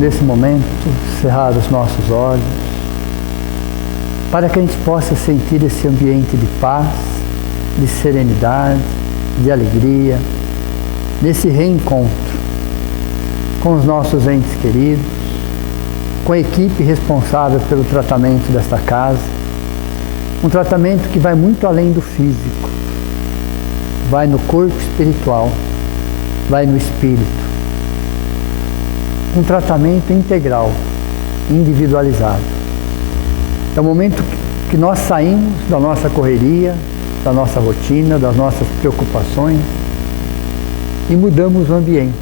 nesse momento, cerrar os nossos olhos, para que a gente possa sentir esse ambiente de paz, de serenidade, de alegria, nesse reencontro com os nossos entes queridos, com a equipe responsável pelo tratamento desta casa, um tratamento que vai muito além do físico, vai no corpo espiritual, vai no espírito. Um tratamento integral, individualizado. É o momento que nós saímos da nossa correria, da nossa rotina, das nossas preocupações e mudamos o ambiente.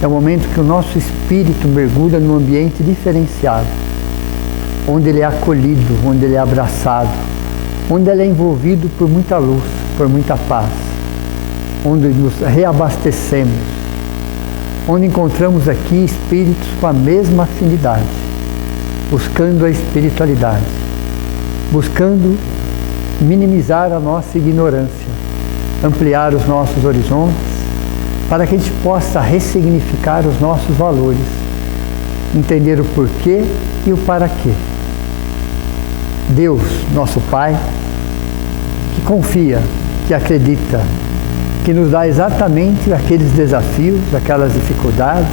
É o momento que o nosso espírito mergulha num ambiente diferenciado, onde ele é acolhido, onde ele é abraçado, onde ele é envolvido por muita luz, por muita paz, onde nos reabastecemos, onde encontramos aqui espíritos com a mesma afinidade, buscando a espiritualidade, buscando minimizar a nossa ignorância, ampliar os nossos horizontes, para que a gente possa ressignificar os nossos valores, entender o porquê e o para quê. Deus, nosso Pai, que confia, que acredita, que nos dá exatamente aqueles desafios, aquelas dificuldades,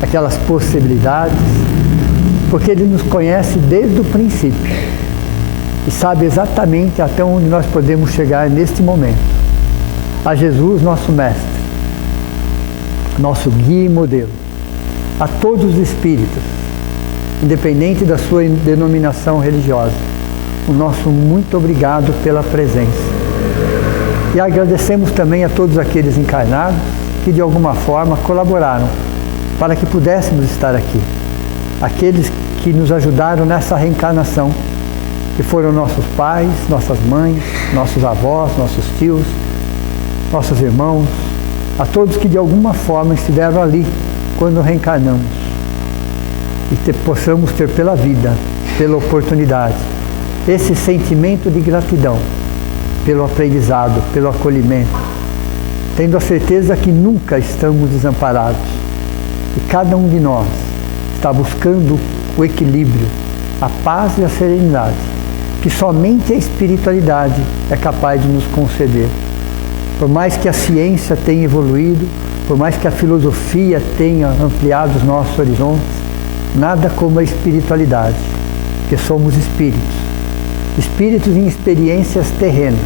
aquelas possibilidades, porque Ele nos conhece desde o princípio e sabe exatamente até onde nós podemos chegar neste momento. A Jesus, nosso Mestre, nosso guia e modelo, a todos os espíritos, independente da sua denominação religiosa, o nosso muito obrigado pela presença. E agradecemos também a todos aqueles encarnados que de alguma forma colaboraram para que pudéssemos estar aqui. Aqueles que nos ajudaram nessa reencarnação, que foram nossos pais, nossas mães, nossos avós, nossos tios, nossos irmãos, a todos que de alguma forma estiveram ali quando reencarnamos. E possamos ter pela vida, pela oportunidade, esse sentimento de gratidão, pelo aprendizado, pelo acolhimento, tendo a certeza que nunca estamos desamparados. E cada um de nós está buscando o equilíbrio, a paz e a serenidade, que somente a espiritualidade é capaz de nos conceder. Por mais que a ciência tenha evoluído, por mais que a filosofia tenha ampliado os nossos horizontes, nada como a espiritualidade, porque somos espíritos. Espíritos em experiências terrenas,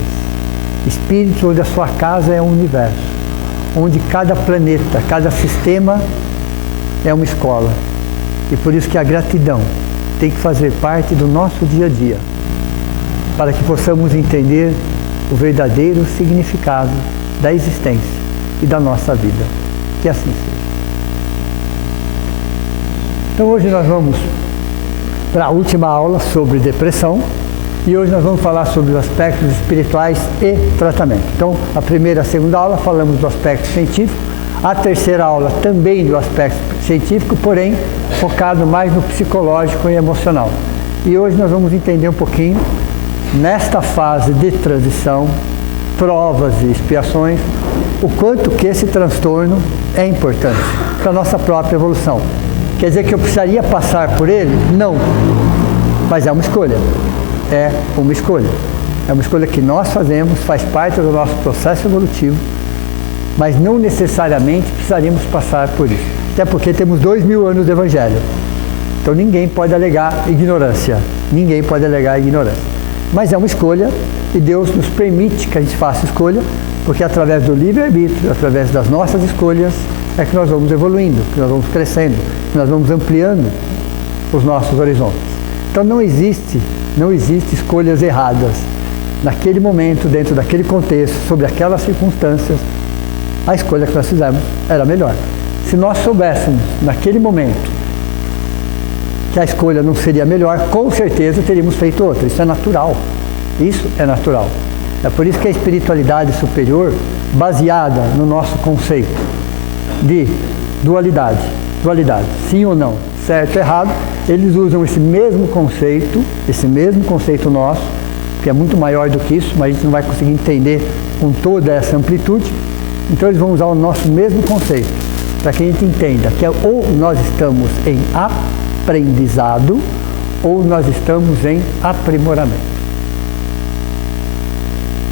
espíritos onde a sua casa é um universo, onde cada planeta, cada sistema é uma escola. E por isso que a gratidão tem que fazer parte do nosso dia a dia, para que possamos entender o verdadeiro significado da existência e da nossa vida. Que assim seja. Então hoje nós vamos para a última aula sobre depressão. E hoje nós vamos falar sobre os aspectos espirituais e tratamento. Então, a primeira e a segunda aula falamos do aspecto científico, a terceira aula também do aspecto científico, porém focado mais no psicológico e emocional. E hoje nós vamos entender um pouquinho, nesta fase de transição, provas e expiações, o quanto que esse transtorno é importante para a nossa própria evolução. Quer dizer que eu precisaria passar por ele? Não, mas é uma escolha. É uma escolha. É uma escolha que nós fazemos, faz parte do nosso processo evolutivo, mas não necessariamente precisaríamos passar por isso. Até porque temos 2000 anos de Evangelho. Então ninguém pode alegar ignorância. Ninguém pode alegar ignorância. Mas é uma escolha e Deus nos permite que a gente faça escolha, porque através do livre-arbítrio, através das nossas escolhas, é que nós vamos evoluindo, que nós vamos crescendo, que nós vamos ampliando os nossos horizontes. Então não existe escolhas erradas. Naquele momento, dentro daquele contexto, sobre aquelas circunstâncias, a escolha que nós fizemos era melhor. Se nós soubéssemos, naquele momento, que a escolha não seria melhor, com certeza teríamos feito outra. Isso é natural. Isso é natural. É por isso que a espiritualidade superior, baseada no nosso conceito de dualidade, sim ou não, certo ou errado, eles usam esse mesmo conceito nosso, que é muito maior do que isso, mas a gente não vai conseguir entender com toda essa amplitude. Então eles vão usar o nosso mesmo conceito para que a gente entenda que ou nós estamos em aprendizado ou nós estamos em aprimoramento.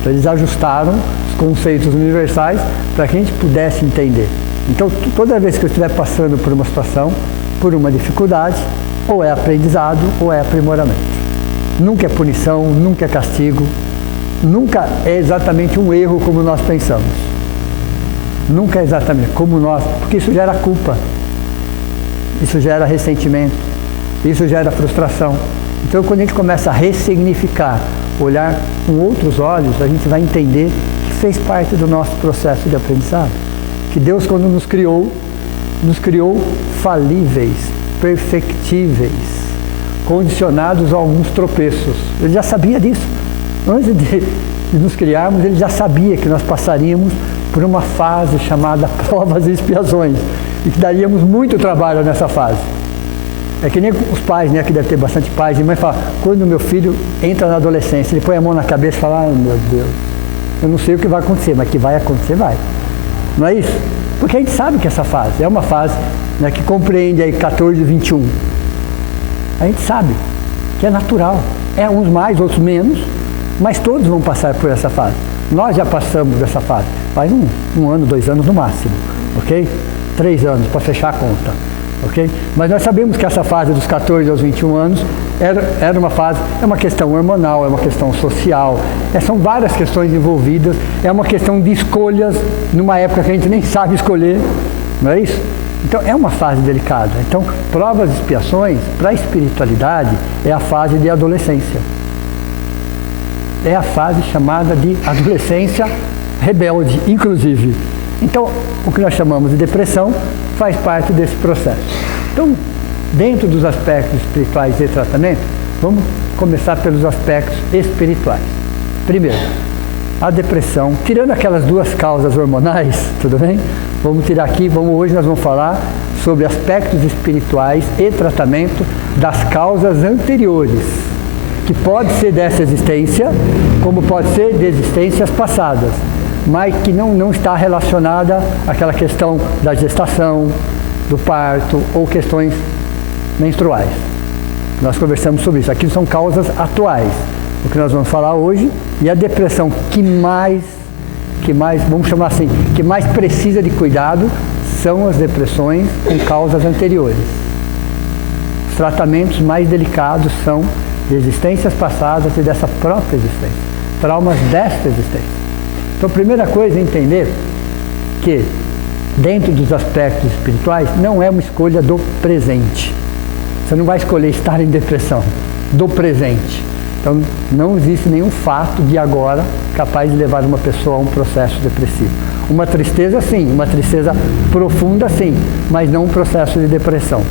Então eles ajustaram os conceitos universais para que a gente pudesse entender. Então toda vez que eu estiver passando por uma situação, por uma dificuldade, ou é aprendizado ou é aprimoramento. Nunca é punição, nunca é castigo, nunca é exatamente um erro como nós pensamos. Nunca é exatamente como nós, porque isso gera culpa, isso gera ressentimento, isso gera frustração. Então quando a gente começa a ressignificar, olhar com outros olhos, a gente vai entender que fez parte do nosso processo de aprendizado. Que Deus, quando nos criou falíveis, perfectíveis, condicionados a alguns tropeços. Ele já sabia disso. Antes de nos criarmos, ele já sabia que nós passaríamos por uma fase chamada provas e expiações e que daríamos muito trabalho nessa fase. É que nem os pais, né, que deve ter bastante pais e mãe, falam, quando o meu filho entra na adolescência, ele põe a mão na cabeça e fala, ai meu Deus, eu não sei o que vai acontecer, mas que vai acontecer, vai. Não é isso? Porque a gente sabe que essa fase é uma fase, né, que compreende aí 14 e 21. A gente sabe que é natural. É uns mais, outros menos, mas todos vão passar por essa fase. Nós já passamos dessa fase. Faz um ano, 2 anos no máximo, ok? 3 anos para fechar a conta, ok? Mas nós sabemos que essa fase dos 14 aos 21 anos era uma fase, é uma questão hormonal, é uma questão social, são várias questões envolvidas, é uma questão de escolhas numa época que a gente nem sabe escolher, não é isso? Então é uma fase delicada. Então provas e expiações para a espiritualidade é a fase de adolescência. É a fase chamada de adolescência rebelde, inclusive. Então o que nós chamamos de depressão faz parte desse processo. Então, dentro dos aspectos espirituais e tratamento, vamos começar pelos aspectos espirituais. Primeiro, a depressão, tirando aquelas 2 causas hormonais, tudo bem? Vamos tirar aqui, hoje nós vamos falar sobre aspectos espirituais e tratamento das causas anteriores, que pode ser dessa existência, como pode ser de existências passadas, mas que não está relacionada àquela questão da gestação, do parto ou questões menstruais. Nós conversamos sobre isso. Aqui são causas atuais, o que nós vamos falar hoje, e a depressão que mais, vamos chamar assim, que mais precisa de cuidado são as depressões com causas anteriores. Os tratamentos mais delicados são de existências passadas e dessa própria existência, traumas desta existência. Então a primeira coisa é entender que dentro dos aspectos espirituais não é uma escolha do presente. Você não vai escolher estar em depressão do presente. Então não existe nenhum fato de agora capaz de levar uma pessoa a um processo depressivo. Uma tristeza sim, uma tristeza profunda sim, mas não um processo de depressão.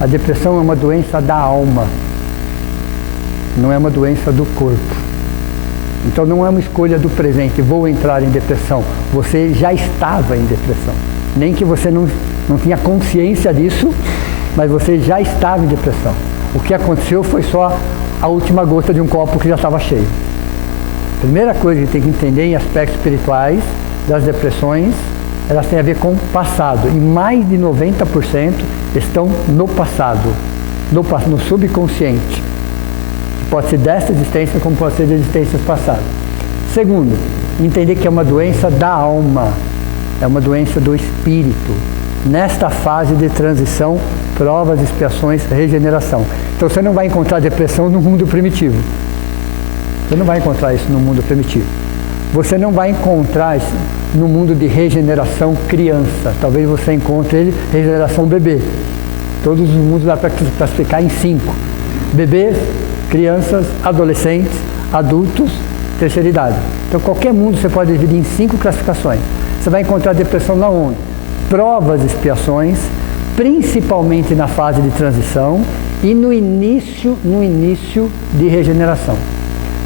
A depressão é uma doença da alma, não é uma doença do corpo. Então não é uma escolha do presente, vou entrar em depressão. Você já estava em depressão. Nem que você não tinha consciência disso, mas você já estava em depressão. O que aconteceu foi só a última gota de um copo que já estava cheio. Primeira coisa que tem que entender em aspectos espirituais das depressões, elas têm a ver com o passado. E mais de 90% estão no passado, no subconsciente. Pode ser desta existência, como pode ser de existências passadas. Segundo, entender que é uma doença da alma, é uma doença do espírito. Nesta fase de transição, provas, expiações, regeneração. Então você não vai encontrar depressão no mundo primitivo. Você não vai encontrar isso no mundo primitivo. Você não vai encontrar isso no mundo de regeneração criança. Talvez você encontre ele regeneração bebê. Todos os mundos dá para classificar em 5. Bebês, crianças, adolescentes, adultos, terceira idade. Então qualquer mundo você pode dividir em 5 classificações. Você vai encontrar depressão na onde? Provas e expiações, principalmente na fase de transição e no início de regeneração.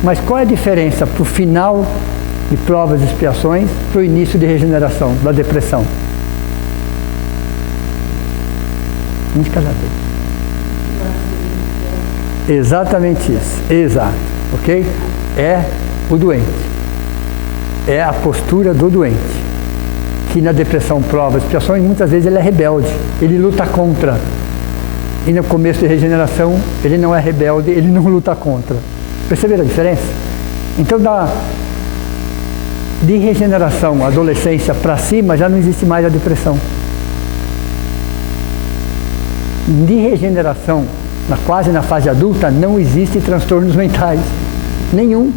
Mas qual é a diferença para o final de provas e expiações para o início de regeneração da depressão? Um de cada vez. Exatamente isso, exato, ok? É o doente, é a postura do doente. que na depressão, provas, expiações, muitas vezes ele é rebelde, ele luta contra. E no começo de regeneração, ele não é rebelde, ele não luta contra. Perceberam a diferença? Então, de regeneração, adolescência para cima, já não existe mais a depressão. De regeneração, quase na fase adulta, não existe transtornos mentais. Nenhum.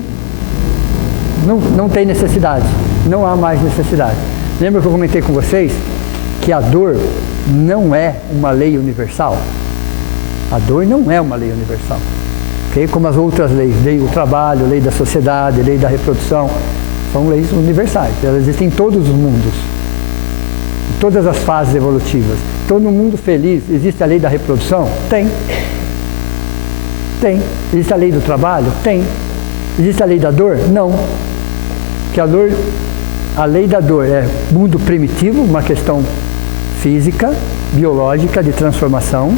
Não tem necessidade. Não há mais necessidade. Lembra que eu comentei com vocês que a dor não é uma lei universal? A dor não é uma lei universal. Okay? Como as outras leis, lei do trabalho, lei da sociedade, lei da reprodução, são leis universais. Elas existem em todos os mundos, em todas as fases evolutivas. Então, no mundo feliz, existe a lei da reprodução? Tem. Tem. Existe a lei do trabalho? Tem. Existe a lei da dor? Não. Porque a lei da dor é mundo primitivo, uma questão física, biológica, de transformação.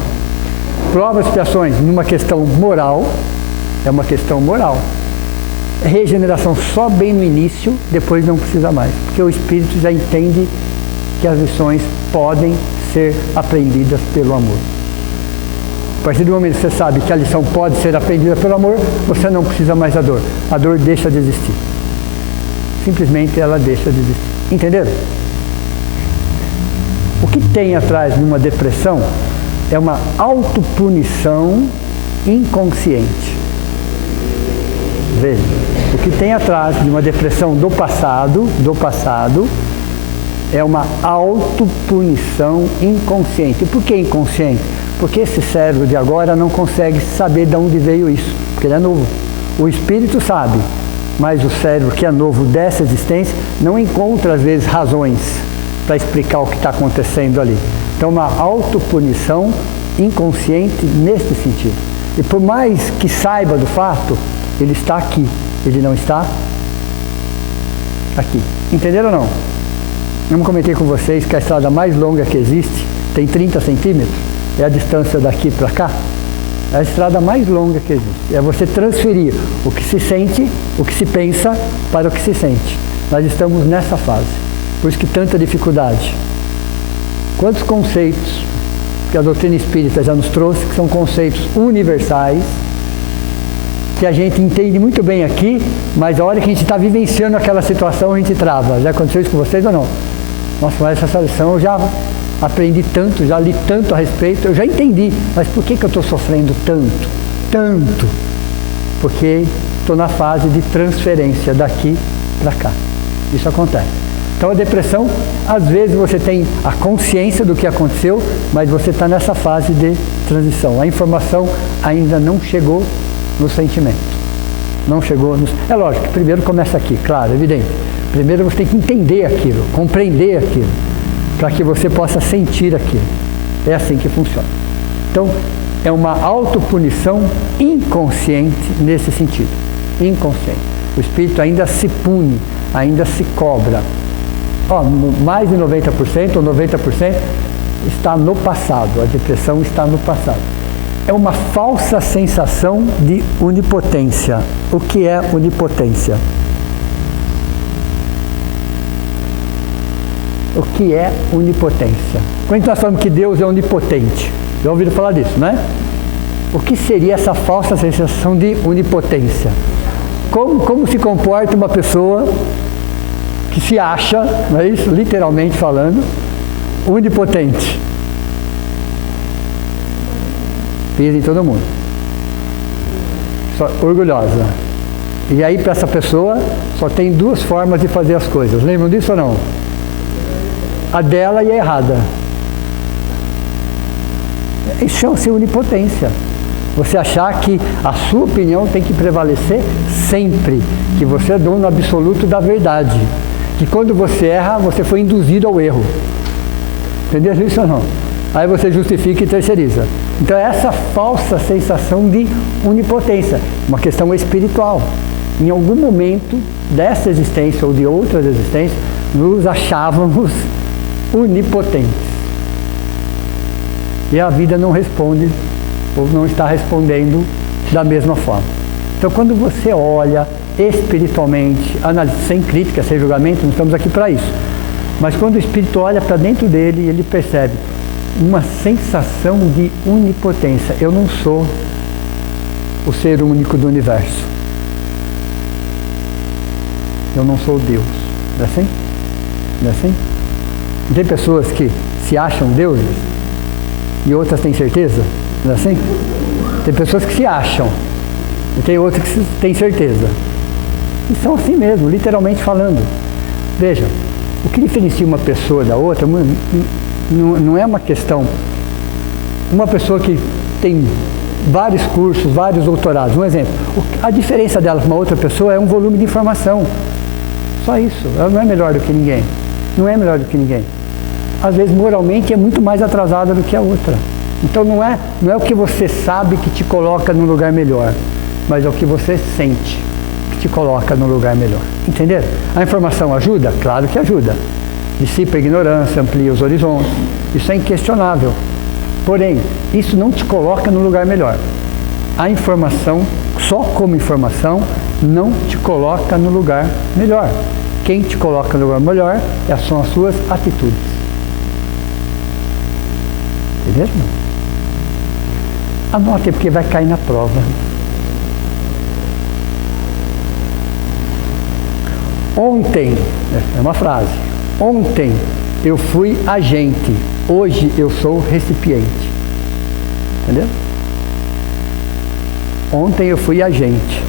Provas e expiações, numa questão moral, é uma questão moral. Regeneração só bem no início, depois não precisa mais. Porque o espírito já entende que as lições podem ser aprendidas pelo amor. A partir do momento que você sabe que a lição pode ser aprendida pelo amor, você não precisa mais da dor. A dor deixa de existir. Simplesmente ela deixa de existir. Entenderam? O que tem atrás de uma depressão é uma autopunição inconsciente. Veja, o que tem atrás de uma depressão do passado é uma autopunição inconsciente. E por que inconsciente? Porque esse cérebro de agora não consegue saber de onde veio isso, porque ele é novo. O espírito sabe, mas o cérebro, que é novo dessa existência, não encontra às vezes razões para explicar o que está acontecendo ali. Então, uma autopunição inconsciente nesse sentido. E por mais que saiba do fato, ele está aqui, ele não está aqui. Entenderam ou não? Eu comentei com vocês que a estrada mais longa que existe tem 30 centímetros, é a distância daqui para cá. É a estrada mais longa que existe. É você transferir o que se sente, o que se pensa, para o que se sente. Nós estamos nessa fase. Por isso que tanta dificuldade. Quantos conceitos que a doutrina espírita já nos trouxe, que são conceitos universais, que a gente entende muito bem aqui, mas a hora que a gente está vivenciando aquela situação, a gente trava. Já aconteceu isso com vocês ou não? Nossa, mas essa lição eu já aprendi tanto, já li tanto a respeito, eu já entendi, mas por que eu estou sofrendo tanto? Tanto? Porque estou na fase de transferência daqui para cá. Isso acontece. Então a depressão, às vezes você tem a consciência do que aconteceu, mas você está nessa fase de transição. A informação ainda não chegou no sentimento. Não chegou no... É lógico que primeiro começa aqui, claro, evidente. Primeiro você tem que entender aquilo, compreender aquilo, para que você possa sentir aquilo. É assim que funciona. Então, é uma autopunição inconsciente nesse sentido. Inconsciente. O espírito ainda se pune, ainda se cobra. Mais de 90% ou 90% está no passado. A depressão está no passado. É uma falsa sensação de onipotência. O que é onipotência? O que é onipotência? Quando nós falamos que Deus é onipotente, já ouviram falar disso, não é? O que seria essa falsa sensação de onipotência? Como se comporta uma pessoa que se acha, não é isso? Literalmente falando, onipotente? Pisa em todo mundo. Só orgulhosa. E aí, para essa pessoa, só tem duas formas de fazer as coisas. Lembram disso ou não? A dela e a errada. Isso chama-se onipotência. Você achar que a sua opinião tem que prevalecer sempre. Que você é dono absoluto da verdade. Que quando você erra, você foi induzido ao erro. Entendeu isso ou não? Aí você justifica e terceiriza. Então, essa falsa sensação de onipotência, uma questão espiritual. Em algum momento dessa existência ou de outras existências, nos achávamos onipotentes. E a vida não responde, ou não está respondendo da mesma forma. Então, quando você olha espiritualmente, sem crítica, sem julgamento, não estamos aqui para isso. Mas quando o espírito olha para dentro dele, ele percebe uma sensação de onipotência. Eu não sou o ser único do universo. Eu não sou Deus. Não é assim? Não é assim? Não tem pessoas que se acham deuses e outras têm certeza? Não é assim? Tem pessoas que se acham e tem outras que têm certeza. E são assim mesmo, literalmente falando. Veja, o que diferencia uma pessoa da outra não é uma questão. Uma pessoa que tem vários cursos, vários doutorados, um exemplo. A diferença dela com uma outra pessoa é um volume de informação. Só isso. Ela não é melhor do que ninguém. Não é melhor do que ninguém. Às vezes, moralmente, é muito mais atrasada do que a outra. Então, não é o que você sabe que te coloca num lugar melhor, mas é o que você sente que te coloca num lugar melhor. Entenderam? A informação ajuda? Claro que ajuda. Dissipa a ignorância, amplia os horizontes. Isso é inquestionável. Porém, isso não te coloca no lugar melhor. A informação, só como informação, não te coloca no lugar melhor. Quem te coloca no lugar melhor são as suas atitudes. Entendeu? Anote, porque vai cair na prova. Ontem, é uma frase, ontem eu fui agente, hoje eu sou recipiente. Entendeu? Ontem eu fui agente,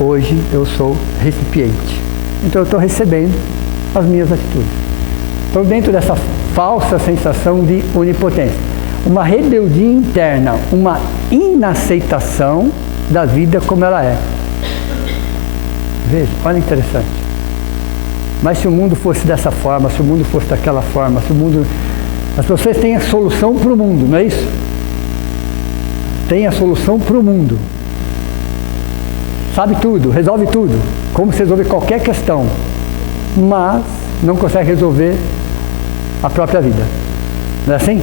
hoje eu sou recipiente. Então eu estou recebendo as minhas atitudes. Então, dentro dessa falsa sensação de onipotência, uma rebeldia interna, uma inaceitação da vida como ela é. Veja, olha interessante. Mas se o mundo fosse dessa forma, se o mundo fosse daquela forma, se o mundo... As pessoas têm a solução para o mundo, não é isso? Tem a solução para o mundo. Sabe tudo, resolve tudo. Como se resolve qualquer questão. Mas não consegue resolver a própria vida. Não é assim?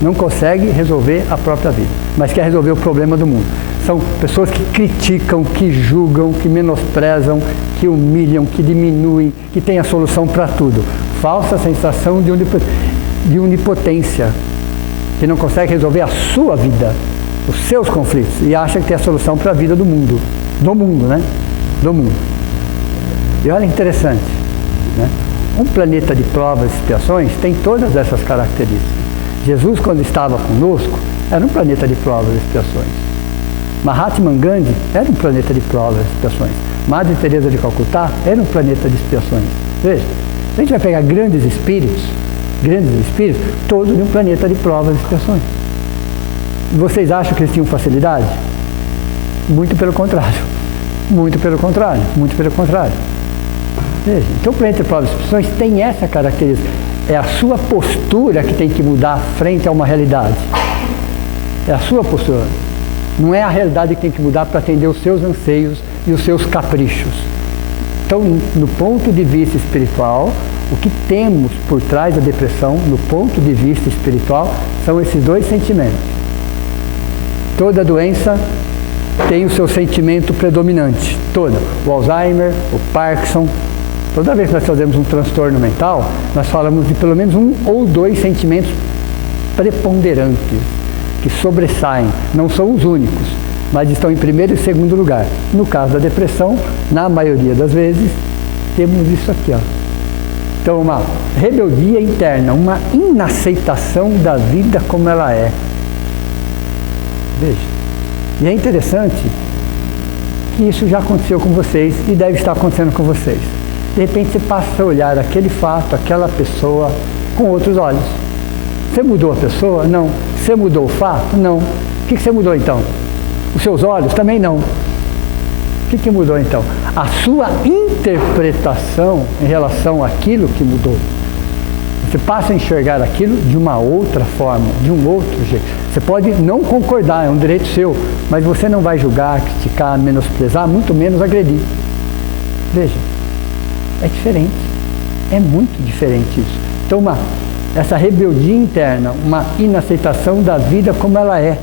Não consegue resolver a própria vida. Mas quer resolver o problema do mundo. São pessoas que criticam, que julgam, que menosprezam, que humilham, que diminuem, que têm a solução para tudo. Falsa sensação de onipotência, que não consegue resolver a sua vida, os seus conflitos, e acha que tem a solução para a vida do mundo. Do mundo, né? Do mundo. E olha interessante, né? Um planeta de provas e expiações tem todas essas características. Jesus, quando estava conosco, era um planeta de provas e expiações. Mahatma Gandhi era um planeta de provas e expiações. Madre Teresa de Calcutá era um planeta de expiações. Veja, a gente vai pegar grandes espíritos, todos de um planeta de provas e expiações. Vocês acham que eles tinham facilidade? Muito pelo contrário. Muito pelo contrário. Muito pelo contrário. Veja, então o planeta de provas e expiações tem essa característica. É a sua postura que tem que mudar frente a uma realidade. É a sua postura. Não é a realidade que tem que mudar para atender os seus anseios e os seus caprichos. Então, no ponto de vista espiritual, o que temos por trás da depressão, no ponto de vista espiritual, são esses dois sentimentos. Toda doença tem o seu sentimento predominante. Toda. O Alzheimer, o Parkinson. Toda vez que nós fazemos um transtorno mental, nós falamos de pelo menos um ou dois sentimentos preponderantes, que sobressaem, não são os únicos, mas estão em primeiro e segundo lugar. No caso da depressão, na maioria das vezes, temos isso aqui, ó. Então, uma rebeldia interna, uma inaceitação da vida como ela é. Veja. E é interessante que isso já aconteceu com vocês e deve estar acontecendo com vocês. De repente você passa a olhar aquele fato, aquela pessoa, com outros olhos. Você mudou a pessoa? Não. Você mudou o fato? Não. O que você mudou então? Os seus olhos? Também não. O que mudou então? A sua interpretação em relação àquilo que mudou. Você passa a enxergar aquilo de uma outra forma, de um outro jeito. Você pode não concordar, é um direito seu, mas você não vai julgar, criticar, menosprezar, muito menos agredir. Veja, é diferente. É muito diferente isso. Então, essa rebeldia interna, uma inaceitação da vida como ela é.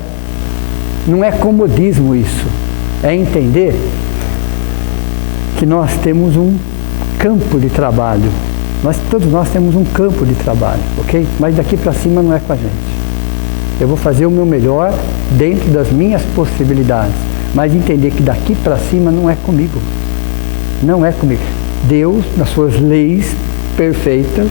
Não é comodismo isso. É entender que nós temos um campo de trabalho Todos nós temos um campo de trabalho, ok? Mas daqui para cima não é com a gente. Eu vou fazer o meu melhor dentro das minhas possibilidades, mas entender que daqui para cima não é comigo. Não é comigo. Deus, nas suas leis perfeitas,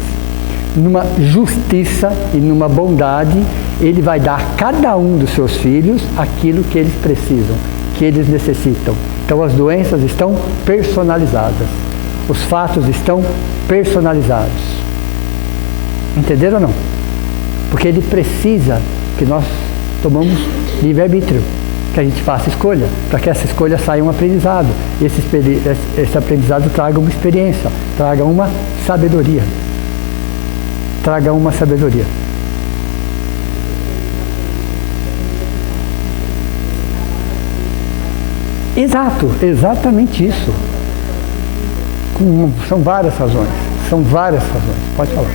numa justiça e numa bondade, Ele vai dar a cada um dos seus filhos aquilo que eles precisam, que eles necessitam. Então as doenças estão personalizadas, os fatos estão personalizados. Entenderam ou não? Porque Ele precisa que nós tomamos livre-arbítrio, que a gente faça escolha, para que essa escolha saia um aprendizado. Esse aprendizado traga uma experiência, traga uma sabedoria. Traga uma sabedoria. Exato, exatamente isso. São várias razões. São várias razões. Pode falar.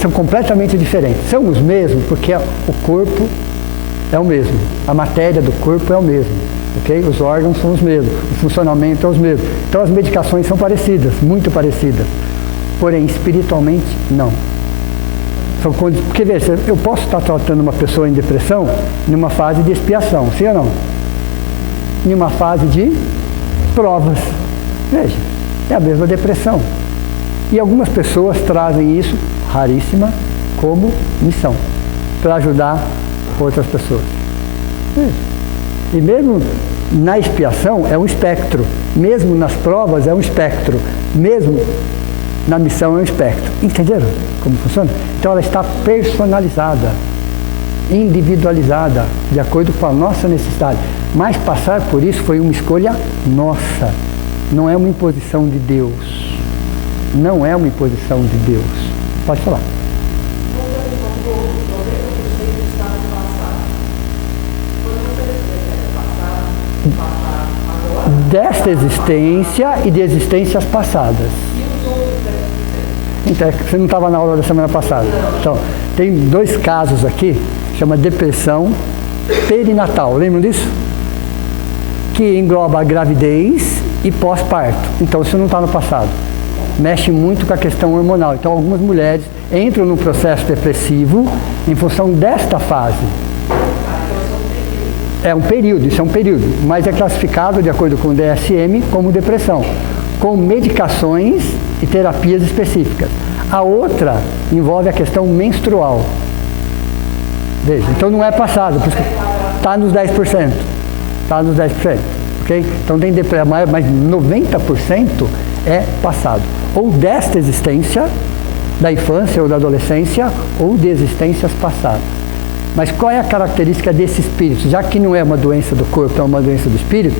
São completamente diferentes. São os mesmos porque o corpo é o mesmo. A matéria do corpo é o mesmo. Okay? Os órgãos são os mesmos. O funcionamento é os mesmos. Então as medicações são parecidas, muito parecidas. Porém, espiritualmente, não. São coisas, porque veja, eu posso estar tratando uma pessoa em depressão numa fase de expiação, sim ou não? Em uma fase de provas. Veja, é a mesma depressão. E algumas pessoas trazem isso, raríssima, como missão, para ajudar outras pessoas. Veja. E mesmo na expiação é um espectro, mesmo nas provas é um espectro, mesmo na missão é um espectro. Entenderam como funciona? Então ela está personalizada, individualizada, de acordo com a nossa necessidade. Mas passar por isso foi uma escolha nossa, não é uma imposição de Deus. Não é uma imposição de Deus. Pode falar. Desta existência e de existências passadas. Então, você não estava na aula da semana passada. Então, tem 2 casos aqui, chama depressão perinatal, lembram disso? Que engloba a gravidez e pós-parto. Então, isso não está no passado. Mexe muito com a questão hormonal. Então, algumas mulheres entram num processo depressivo em função desta fase. É um período, isso é um período, mas é classificado, de acordo com o DSM, como depressão, com medicações e terapias específicas. A outra envolve a questão menstrual. Veja, então não é passado, está nos 10%. Está nos 10%, ok? Então tem depressão, mas 90% é passado. Ou desta existência, da infância ou da adolescência, ou de existências passadas. Mas qual é a característica desse espírito? Já que não é uma doença do corpo, é uma doença do espírito,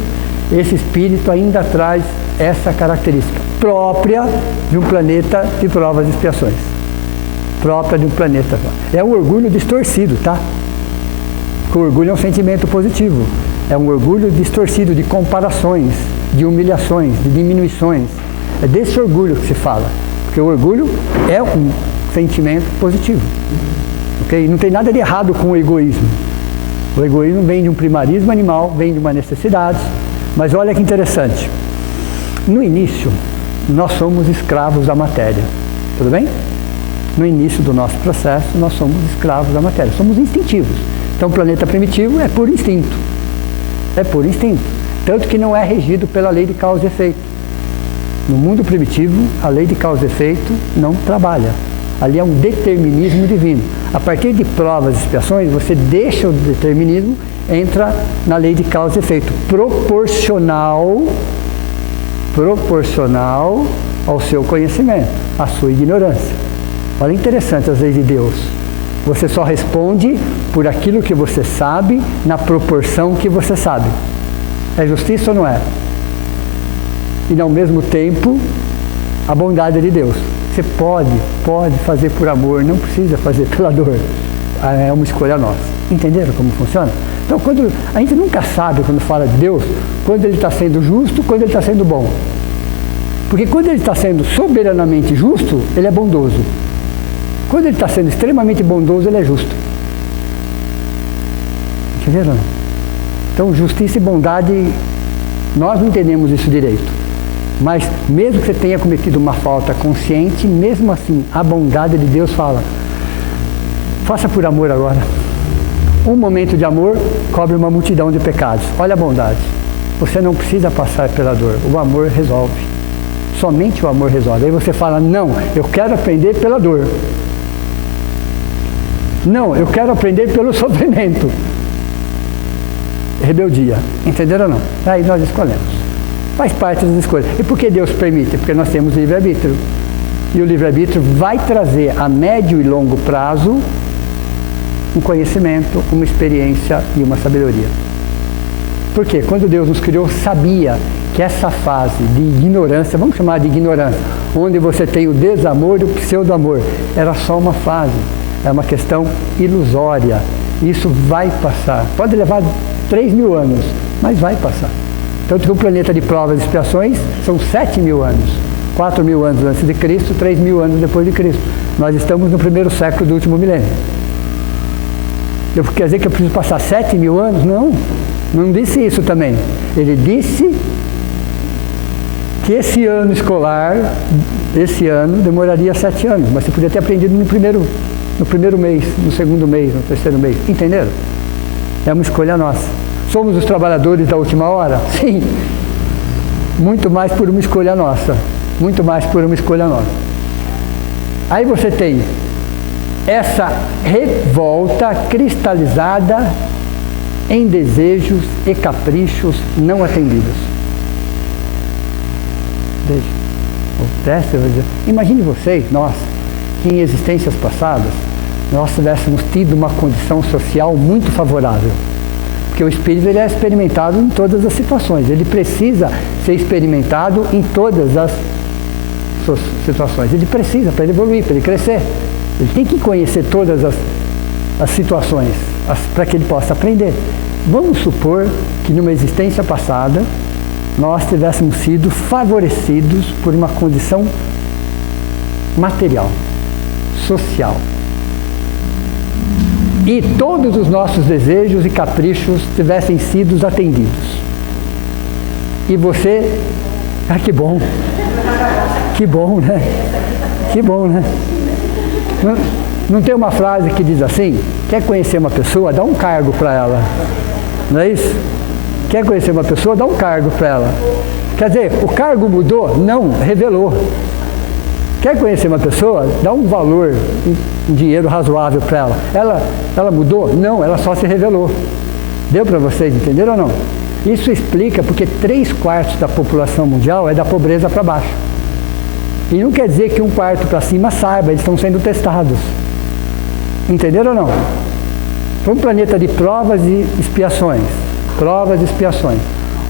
esse espírito ainda traz essa característica própria de um planeta de provas e expiações. Própria de um planeta. É um orgulho distorcido, tá? Porque o orgulho é um sentimento positivo. É um orgulho distorcido de comparações, de humilhações, de diminuições. É desse orgulho que se fala. Porque o orgulho é um sentimento positivo. Okay? Não tem nada de errado com o egoísmo. O egoísmo vem de um primarismo animal, vem de uma necessidade. Mas olha que interessante. No início, nós somos escravos da matéria. Tudo bem? No início do nosso processo, nós somos escravos da matéria. Somos instintivos. Então, o planeta primitivo é por instinto. É por instinto. Tanto que não é regido pela lei de causa e efeito. No mundo primitivo, a lei de causa e efeito não trabalha. Ali é um determinismo divino. A partir de provas e expiações, você deixa o determinismo, entra na lei de causa e efeito, proporcional ao seu conhecimento, à sua ignorância. Olha, interessante as leis de Deus. Você só responde por aquilo que você sabe, na proporção que você sabe. É justiça ou não é? E ao mesmo tempo, a bondade de Deus. Você pode fazer por amor, não precisa fazer pela dor. É uma escolha nossa. Entenderam como funciona? Então, a gente nunca sabe, quando fala de Deus, quando Ele está sendo justo, quando Ele está sendo bom. Porque quando Ele está sendo soberanamente justo, Ele é bondoso. Quando Ele está sendo extremamente bondoso, Ele é justo. Entenderam? Então, justiça e bondade, nós não entendemos isso direito. Mas mesmo que você tenha cometido uma falta consciente, mesmo assim, a bondade de Deus fala, faça por amor agora. Um momento de amor cobre uma multidão de pecados. Olha a bondade. Você não precisa passar pela dor. O amor resolve. Somente o amor resolve. Aí você fala, não, eu quero aprender pela dor. Não, eu quero aprender pelo sofrimento. Rebeldia. Entenderam ou não? Aí nós escolhemos. Faz parte das escolhas. E por que Deus permite? Porque nós temos livre-arbítrio. E o livre-arbítrio vai trazer a médio e longo prazo um conhecimento, uma experiência e uma sabedoria. Porque quando Deus nos criou, sabia que essa fase de ignorância, vamos chamar de ignorância, onde você tem o desamor e o pseudo-amor, era só uma fase, é uma questão ilusória. Isso vai passar. Pode levar 3.000 anos, mas vai passar. Tanto que o planeta de provas e expiações são 7.000 anos. 4.000 anos antes de Cristo, 3.000 anos depois de Cristo. Nós estamos no primeiro século do último milênio. Quer dizer que eu preciso passar 7.000 anos? Não, não disse isso também. Ele disse que esse ano escolar, esse ano, demoraria 7 anos, mas você podia ter aprendido no primeiro mês, no segundo mês, no terceiro mês. Entenderam? É uma escolha nossa. Somos os trabalhadores da última hora? Sim. Muito mais por uma escolha nossa. Muito mais por uma escolha nossa. Aí você tem essa revolta cristalizada em desejos e caprichos não atendidos. Veja, imagine vocês, nós, que em existências passadas, nós tivéssemos tido uma condição social muito favorável. Porque o espírito ele é experimentado em todas as situações, ele precisa ser experimentado em todas as suas situações. Ele precisa, para ele evoluir, para ele crescer. Ele tem que conhecer todas as situações para que ele possa aprender. Vamos supor que numa existência passada nós tivéssemos sido favorecidos por uma condição material, social. E todos os nossos desejos e caprichos tivessem sido atendidos. E você, que bom, né? Que bom, né? Não tem uma frase que diz assim, quer conhecer uma pessoa, dá um cargo para ela. Não é isso? Quer conhecer uma pessoa, dá um cargo para ela. Quer dizer, o cargo mudou? Não, revelou. Quer conhecer uma pessoa, dá um valor, um dinheiro razoável para ela. Ela mudou? Não, ela só se revelou. Deu para vocês entenderam ou não? Isso explica porque 3/4 da população mundial é da pobreza para baixo. E não quer dizer que 1/4 para cima saiba, eles estão sendo testados. Entenderam ou não? Foi um planeta de provas e expiações. Provas e expiações.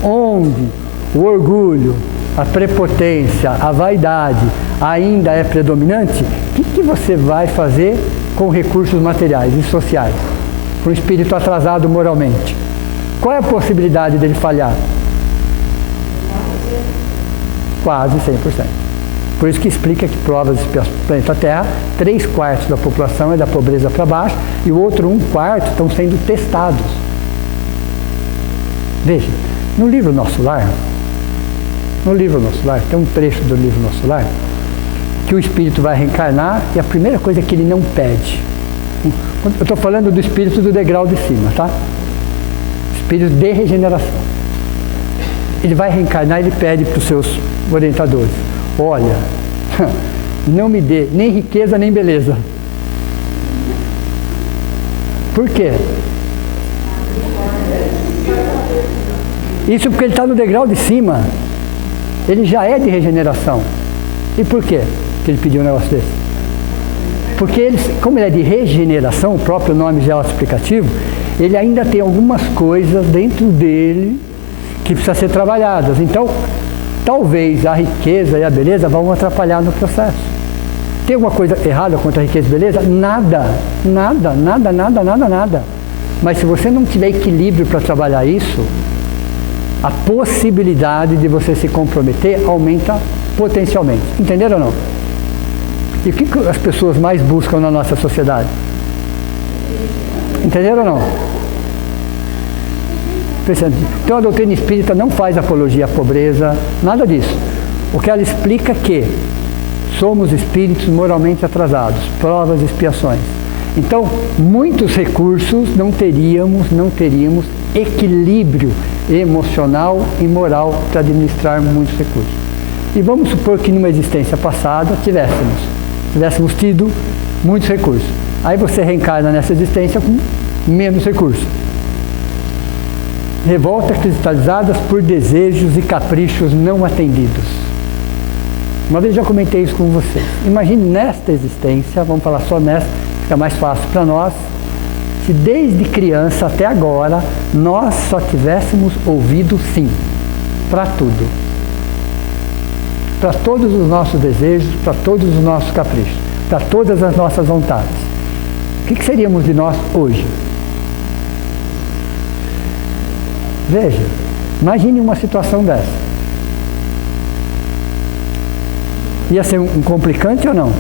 Onde o orgulho, a prepotência, a vaidade ainda é predominante, o que você vai fazer com recursos materiais e sociais? Para um espírito atrasado moralmente. Qual é a possibilidade dele falhar? Quase 100%. Por isso que explica que provas e expiações do planeta Terra, 3/4 da população é da pobreza para baixo e o outro 1/4 estão sendo testados. Veja, no livro Nosso Lar, tem um trecho do livro Nosso Lar, que o espírito vai reencarnar e a primeira coisa que ele não pede. Eu estou falando do espírito do degrau de cima, tá? Espírito de regeneração. Ele vai reencarnar e ele pede para os seus orientadores, olha, não me dê nem riqueza nem beleza. Por quê? Isso porque ele está no degrau de cima. Ele já é de regeneração. E por quê que ele pediu um negócio desse? Porque ele, como ele é de regeneração, o próprio nome já é autoexplicativo, ele ainda tem algumas coisas dentro dele que precisam ser trabalhadas. Então, talvez a riqueza e a beleza vão atrapalhar no processo. Tem alguma coisa errada contra a riqueza e beleza? Nada. Mas se você não tiver equilíbrio para trabalhar isso, a possibilidade de você se comprometer aumenta potencialmente. Entenderam ou não? E o que as pessoas mais buscam na nossa sociedade? Entenderam ou não? Então a doutrina espírita não faz apologia à pobreza, nada disso. o que ela explica que somos espíritos moralmente atrasados, provas e expiações. Então, muitos recursos não teríamos equilíbrio emocional e moral para administrar muitos recursos. E vamos supor que numa existência passada tivéssemos tido muitos recursos. Aí você reencarna nessa existência com menos recursos. Revoltas cristalizadas por desejos e caprichos não atendidos. Uma vez já comentei isso com vocês. Imagine nesta existência, vamos falar só nesta, fica mais fácil para nós, se desde criança até agora nós só tivéssemos ouvido sim para tudo. Para todos os nossos desejos, para todos os nossos caprichos, para todas as nossas vontades. O que seríamos de nós hoje? Veja, imagine uma situação dessa. Ia ser um complicante ou não?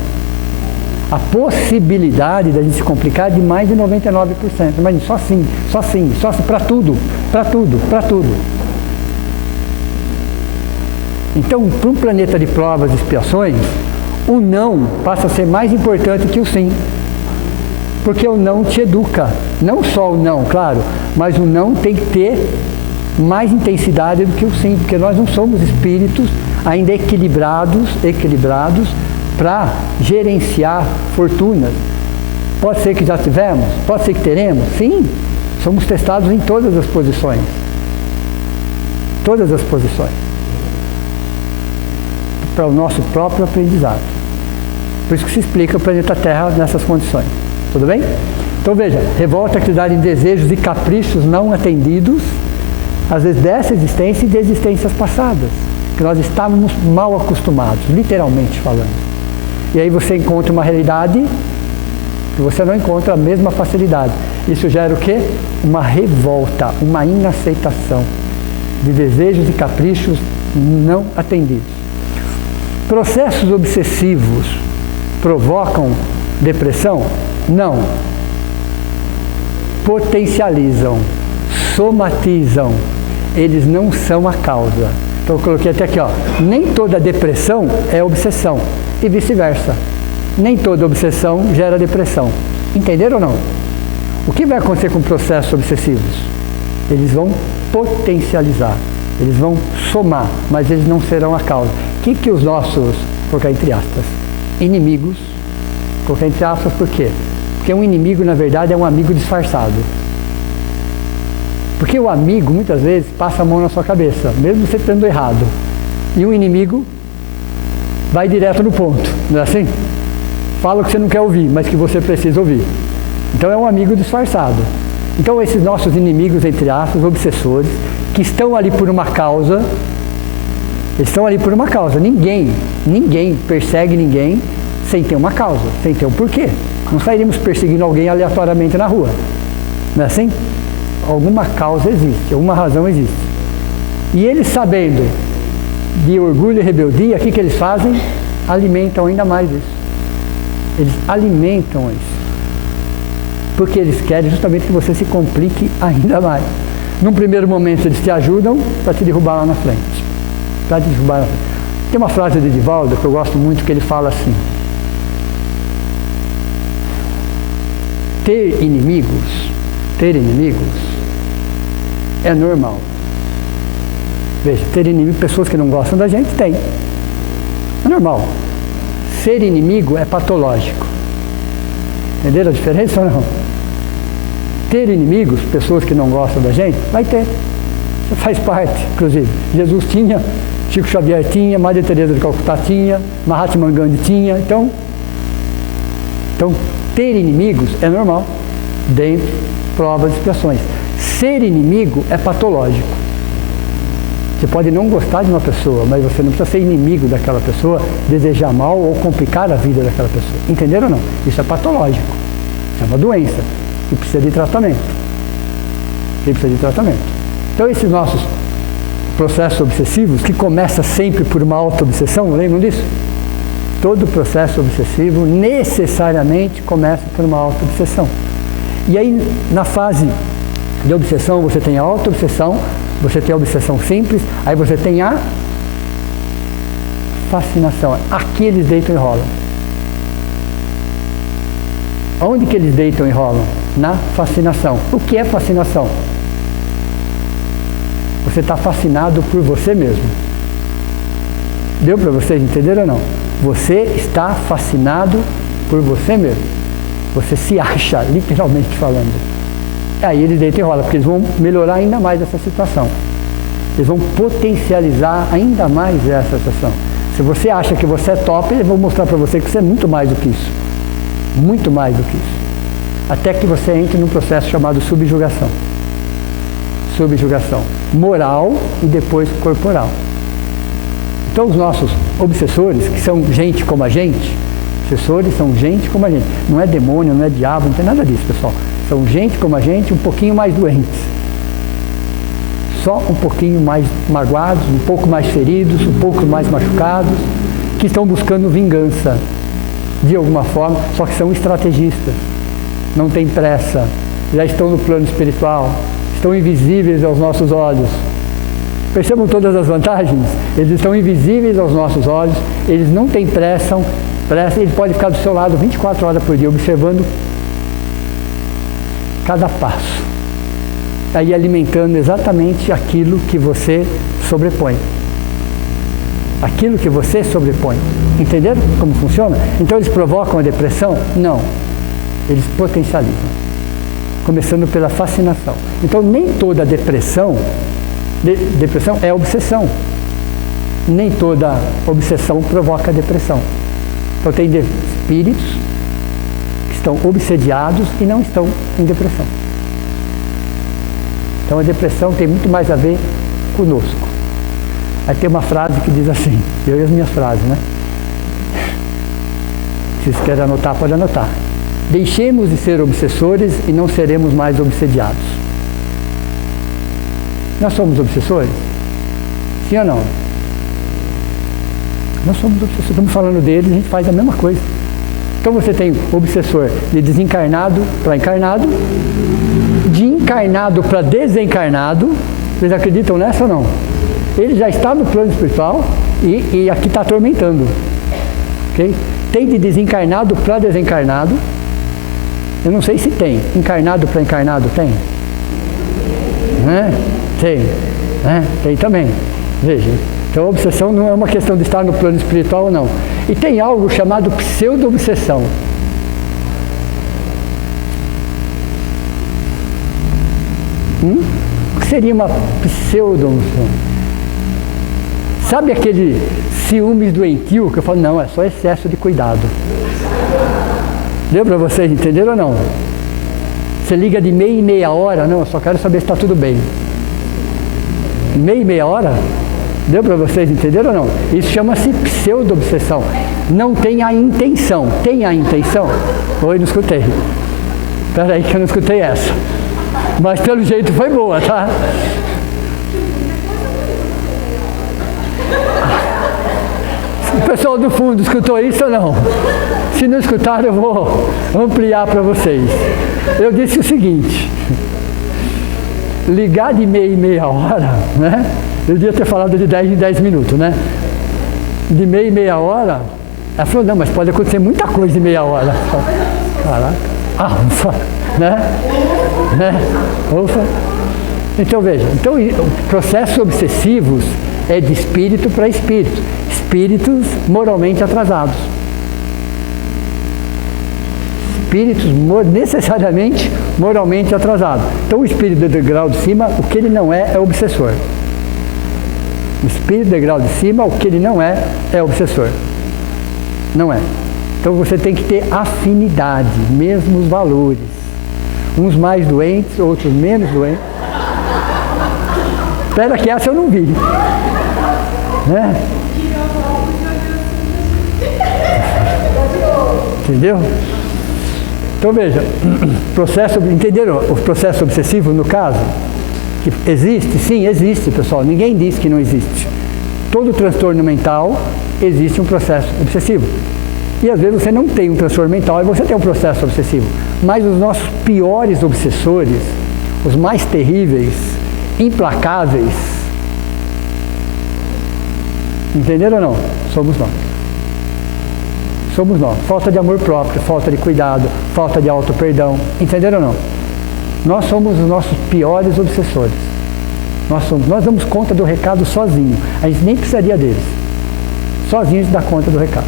A possibilidade da gente se complicar é de mais de 99%. Imagine, só sim, para tudo. Então, para um planeta de provas e expiações, o não passa a ser mais importante que o sim. Porque o não te educa. Não só o não, claro, mas o não tem que ter mais intensidade do que o sim, porque nós não somos espíritos ainda equilibrados para gerenciar fortunas. Pode ser que já tivemos, pode ser que teremos, sim, somos testados em todas as posições. Todas as posições. Para o nosso próprio aprendizado. Por isso que se explica o planeta Terra nessas condições. Tudo bem? Então veja, revolta que dá em desejos e caprichos não atendidos, às vezes dessa existência e de existências passadas, que nós estávamos mal acostumados, literalmente falando. E aí você encontra uma realidade que você não encontra a mesma facilidade. Isso gera o quê? Uma revolta, uma inaceitação de desejos e caprichos não atendidos. Processos obsessivos provocam depressão? Não. Potencializam, somatizam. Eles não são a causa. Então eu coloquei até aqui, ó, nem toda depressão é obsessão e vice-versa. Nem toda obsessão gera depressão. Entenderam ou não? O que vai acontecer com processos obsessivos? Eles vão potencializar, eles vão somar, mas eles não serão a causa. O que os nossos, vou colocar entre aspas, inimigos, vou colocar entre aspas por quê? Porque um inimigo, na verdade, é um amigo disfarçado. Porque o amigo, muitas vezes, passa a mão na sua cabeça, mesmo você estando errado. E o inimigo vai direto no ponto, não é assim? Fala o que você não quer ouvir, mas que você precisa ouvir. Então é um amigo disfarçado. Então esses nossos inimigos, entre aspas, obsessores, que estão ali por uma causa, eles estão ali por uma causa. Ninguém persegue ninguém sem ter uma causa, sem ter um porquê. Não sairíamos perseguindo alguém aleatoriamente na rua. Não é assim? Alguma causa existe, alguma razão existe. E eles, sabendo de orgulho e rebeldia, o que eles fazem? Alimentam ainda mais isso. Eles alimentam isso. Porque eles querem justamente que você se complique ainda mais. Num primeiro momento eles te ajudam para te derrubar lá na frente. Tem uma frase de Divaldo que eu gosto muito, que ele fala assim: ter inimigos é normal. Veja, ter inimigo, pessoas que não gostam da gente, tem. É normal. Ser inimigo é patológico. Entenderam a diferença ou não? Ter inimigos, pessoas que não gostam da gente, vai ter. Isso faz parte, inclusive. Jesus tinha, Chico Xavier tinha, Maria Teresa de Calcutá tinha, Mahatma Gandhi tinha. Então, ter inimigos é normal. Dentro, provas e expiações. Ser inimigo é patológico. Você pode não gostar de uma pessoa, mas você não precisa ser inimigo daquela pessoa, desejar mal ou complicar a vida daquela pessoa. Entenderam ou não? Isso é patológico. É uma doença que precisa de tratamento. Então esses nossos processos obsessivos, que começa sempre por uma auto-obsessão, lembram disso? Todo processo obsessivo necessariamente começa por uma auto-obsessão. E aí, na fase de obsessão, você tem a auto-obsessão, você tem a obsessão simples, aí você tem a fascinação. Aqui eles deitam e rolam. Onde que eles deitam e rolam? Na fascinação. O que é fascinação? Você está fascinado por você mesmo. Deu para vocês entenderem ou não? Você está fascinado por você mesmo. Você se acha, literalmente falando. Aí eles deitam e rolam, porque eles vão melhorar ainda mais essa situação. Eles vão potencializar ainda mais essa situação. Se você acha que você é top, eles vão mostrar para você que você é muito mais do que isso. Muito mais do que isso. Até que você entre num processo chamado subjugação. Subjugação moral e depois corporal. Então os nossos obsessores, que são gente como a gente, obsessores são gente como a gente. Não é demônio, não é diabo, não tem nada disso, pessoal. São gente como a gente, um pouquinho mais doentes. Só um pouquinho mais magoados, um pouco mais feridos, um pouco mais machucados, que estão buscando vingança de alguma forma, só que são estrategistas. Não tem pressa, já estão no plano espiritual, estão invisíveis aos nossos olhos. Percebam todas as vantagens? Eles estão invisíveis aos nossos olhos, eles não têm pressa, ele pode ficar do seu lado 24 horas por dia, observando cada passo. Aí alimentando exatamente aquilo que você sobrepõe. Aquilo que você sobrepõe. Entenderam como funciona? Então eles provocam a depressão? Não. Eles potencializam. Começando pela fascinação. Então nem toda depressão é obsessão. Nem toda obsessão provoca depressão. Então tem espíritos que estão obsediados e não estão em depressão. Então a depressão tem muito mais a ver conosco. Aí tem uma frase que diz assim, eu e as minhas frases, né? Se vocês querem anotar, pode anotar. Deixemos de ser obsessores e não seremos mais obsediados. Nós somos obsessores? Sim ou não? Nós somos obsessores, estamos falando deles, a gente faz a mesma coisa. Então você tem obsessor de desencarnado para encarnado, de encarnado para desencarnado. Vocês acreditam nessa ou não? Ele já está no plano espiritual e aqui está atormentando. Okay? Tem de desencarnado para desencarnado. Eu não sei se tem. Encarnado para encarnado tem? Tem. Tem também. Veja. Então a obsessão não é uma questão de estar no plano espiritual ou não. E tem algo chamado pseudo-obsessão. O que seria uma pseudo-obsessão? Sabe aquele ciúmes doentio que eu falo, não, é só excesso de cuidado. Deu para vocês entenderam ou não? Você liga de meia em meia hora, não, eu só quero saber se está tudo bem. Meia e meia hora? Deu para vocês entenderam ou não? Isso chama-se pseudo-obsessão. Não tem a intenção. Tem a intenção? Oi, não escutei. Espera aí que eu não escutei essa. Mas pelo jeito foi boa, tá? O pessoal do fundo escutou isso ou não? Se não escutaram, eu vou ampliar para vocês. Eu disse o seguinte, ligar de meia em meia hora, né? Eu devia ter falado de 10 em 10 minutos, né? De meia em meia hora, ela falou, não, mas pode acontecer muita coisa em meia hora. Caraca, ufa, né? Ufa. Então veja, processos obsessivos é de espírito para espírito. Espíritos moralmente atrasados. Espíritos necessariamente moralmente atrasados. Então o espírito do degrau de cima, o que ele não é obsessor. O espírito do degrau de cima, o que ele não é obsessor. Não é. Então você tem que ter afinidade, mesmos valores. Uns mais doentes, outros menos doentes. Espera que essa eu não vi. Né? Entendeu? Então veja, entenderam o processo obsessivo no caso? Que existe? Sim, existe, pessoal. Ninguém diz que não existe. Todo transtorno mental existe um processo obsessivo. E às vezes você não tem um transtorno mental e você tem um processo obsessivo. Mas os nossos piores obsessores, os mais terríveis, implacáveis, Entenderam ou não? Somos nós. Somos nós. Falta de amor próprio, falta de cuidado, falta de auto-perdão. Entenderam ou não? Nós somos os nossos piores obsessores. Nós damos conta do recado sozinho. A gente nem precisaria deles. Sozinho a gente dá conta do recado.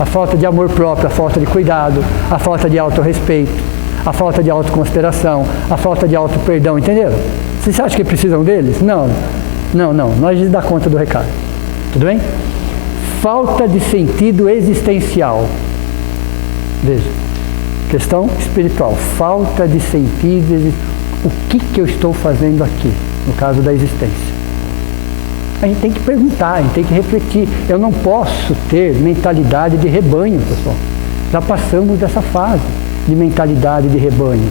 A falta de amor próprio, a falta de cuidado, a falta de autorrespeito, a falta de autoconsideração, a falta de auto-perdão, entenderam? Vocês acham que precisam deles? Não. Nós a gente dá conta do recado. Tudo bem? Falta de sentido existencial. Veja, questão espiritual. Falta de sentido. O que eu estou fazendo aqui, no caso da existência? A gente tem que perguntar, a gente tem que refletir. Eu não posso ter mentalidade de rebanho, pessoal. Já passamos dessa fase de mentalidade de rebanho.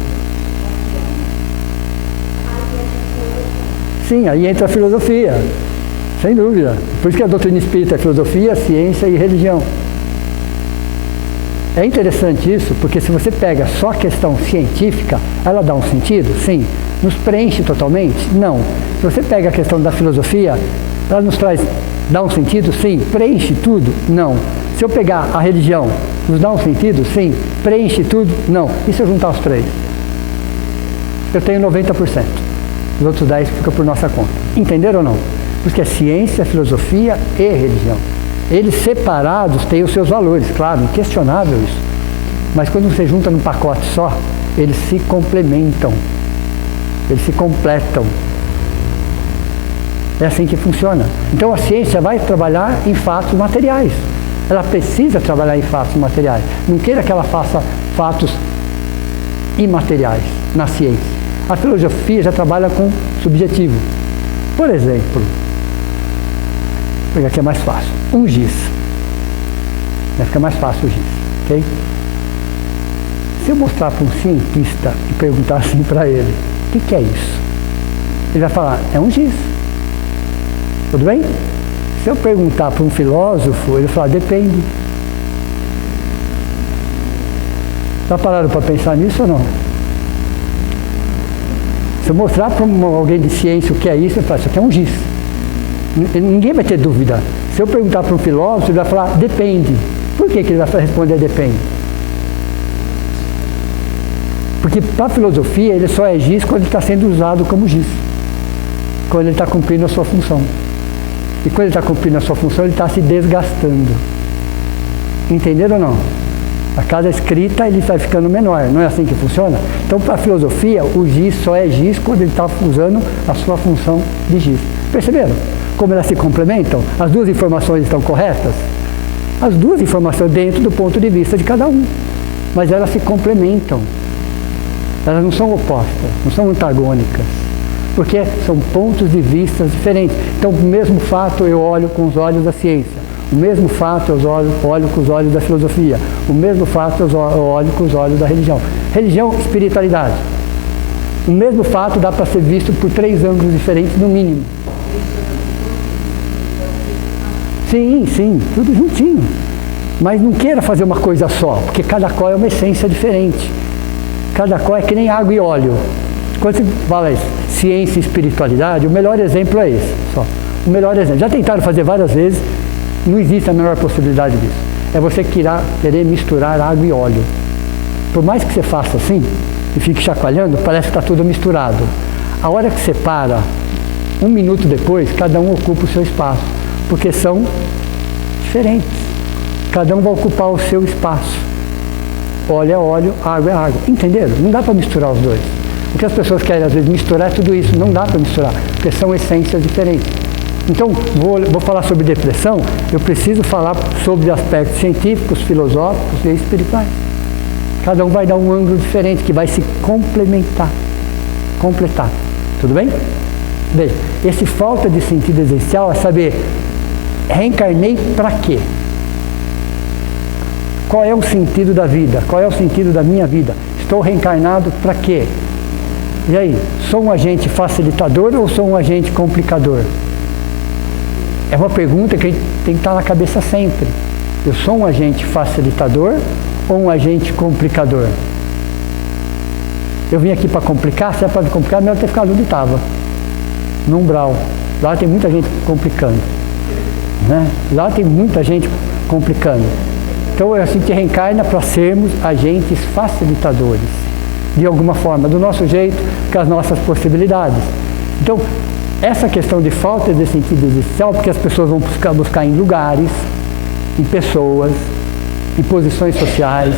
Sim, aí entra a filosofia, sem dúvida. Por isso que a doutrina espírita é filosofia, ciência e religião. É interessante isso, porque se você pega só a questão científica, ela dá um sentido? Sim. Nos preenche totalmente? Não. Se você pega a questão da filosofia, ela nos dá um sentido? Sim. Preenche tudo? Não. Se eu pegar a religião, nos dá um sentido? Sim. Preenche tudo? Não. E se eu juntar os três? Eu tenho 90%. Os outros 10% ficam por nossa conta. Entenderam ou não? Porque é ciência, filosofia e religião. Eles separados têm os seus valores, claro, inquestionável isso. Mas quando você junta num pacote só, eles se complementam. Eles se completam. É assim que funciona. Então a ciência vai trabalhar em fatos materiais. Ela precisa trabalhar em fatos materiais. Não queira que ela faça fatos imateriais na ciência. A filosofia já trabalha com subjetivo. Por exemplo, vou pegar aqui é mais fácil. Um giz. Vai ficar mais fácil o giz, ok? Se eu mostrar para um cientista e perguntar assim para ele, o que é isso? Ele vai falar, é um giz. Tudo bem? Se eu perguntar para um filósofo, ele vai falar, depende. Já pararam para pensar nisso ou não? Se eu mostrar para alguém de ciência o que é isso, ele fala, isso aqui é um giz. Ninguém vai ter dúvida. Se eu perguntar para um filósofo, ele vai falar, depende. Por que ele vai responder depende? Porque para a filosofia, ele só é giz quando ele está sendo usado como giz. Quando ele está cumprindo a sua função. E quando ele está cumprindo a sua função, ele está se desgastando. Entenderam ou não? A cada escrita ele vai ficando menor, não é assim que funciona? Então, para a filosofia, o giz só é giz quando ele está usando a sua função de giz. Perceberam como elas se complementam? As duas informações estão corretas? As duas informações dentro do ponto de vista de cada um. Mas elas se complementam. Elas não são opostas, não são antagônicas. Porque são pontos de vista diferentes. Então, o mesmo fato eu olho com os olhos da ciência. O mesmo fato eu olho com os olhos da filosofia. O mesmo fato eu olho com os olhos da religião. Religião, espiritualidade. O mesmo fato dá para ser visto por 3 ângulos diferentes, no mínimo. Sim, tudo juntinho. Mas não queira fazer uma coisa só, porque cada qual é uma essência diferente. Cada qual é que nem água e óleo. Quando você fala isso, ciência e espiritualidade, o melhor exemplo é esse. Só. O melhor exemplo. Já tentaram fazer várias vezes, não existe a menor possibilidade disso. É você querer misturar água e óleo. Por mais que você faça assim, e fique chacoalhando, parece que está tudo misturado. A hora que você para, 1 minuto depois, cada um ocupa o seu espaço. Porque são diferentes. Cada um vai ocupar o seu espaço. Óleo é óleo, água é água. Entenderam? Não dá para misturar os dois. O que as pessoas querem às vezes misturar é tudo isso. Não dá para misturar, porque são essências diferentes. Então, vou falar sobre depressão, eu preciso falar sobre aspectos científicos, filosóficos e espirituais. Cada um vai dar um ângulo diferente, que vai se completar. Tudo bem? Bem, esse falta de sentido existencial é saber, reencarnei para quê? Qual é o sentido da vida? Qual é o sentido da minha vida? Estou reencarnado para quê? E aí, sou um agente facilitador ou sou um agente complicador? É uma pergunta que a gente tem que estar na cabeça sempre. Eu sou um agente facilitador ou um agente complicador? Eu vim aqui para complicar, se é para complicar, melhor ter ficado onde estava. No umbral. Lá tem muita gente complicando. né? Lá tem muita gente complicando. Então a gente reencarna para sermos agentes facilitadores, de alguma forma, do nosso jeito, com as nossas possibilidades. Então, essa questão de falta de sentido existencial, porque as pessoas vão buscar em lugares, em pessoas, em posições sociais,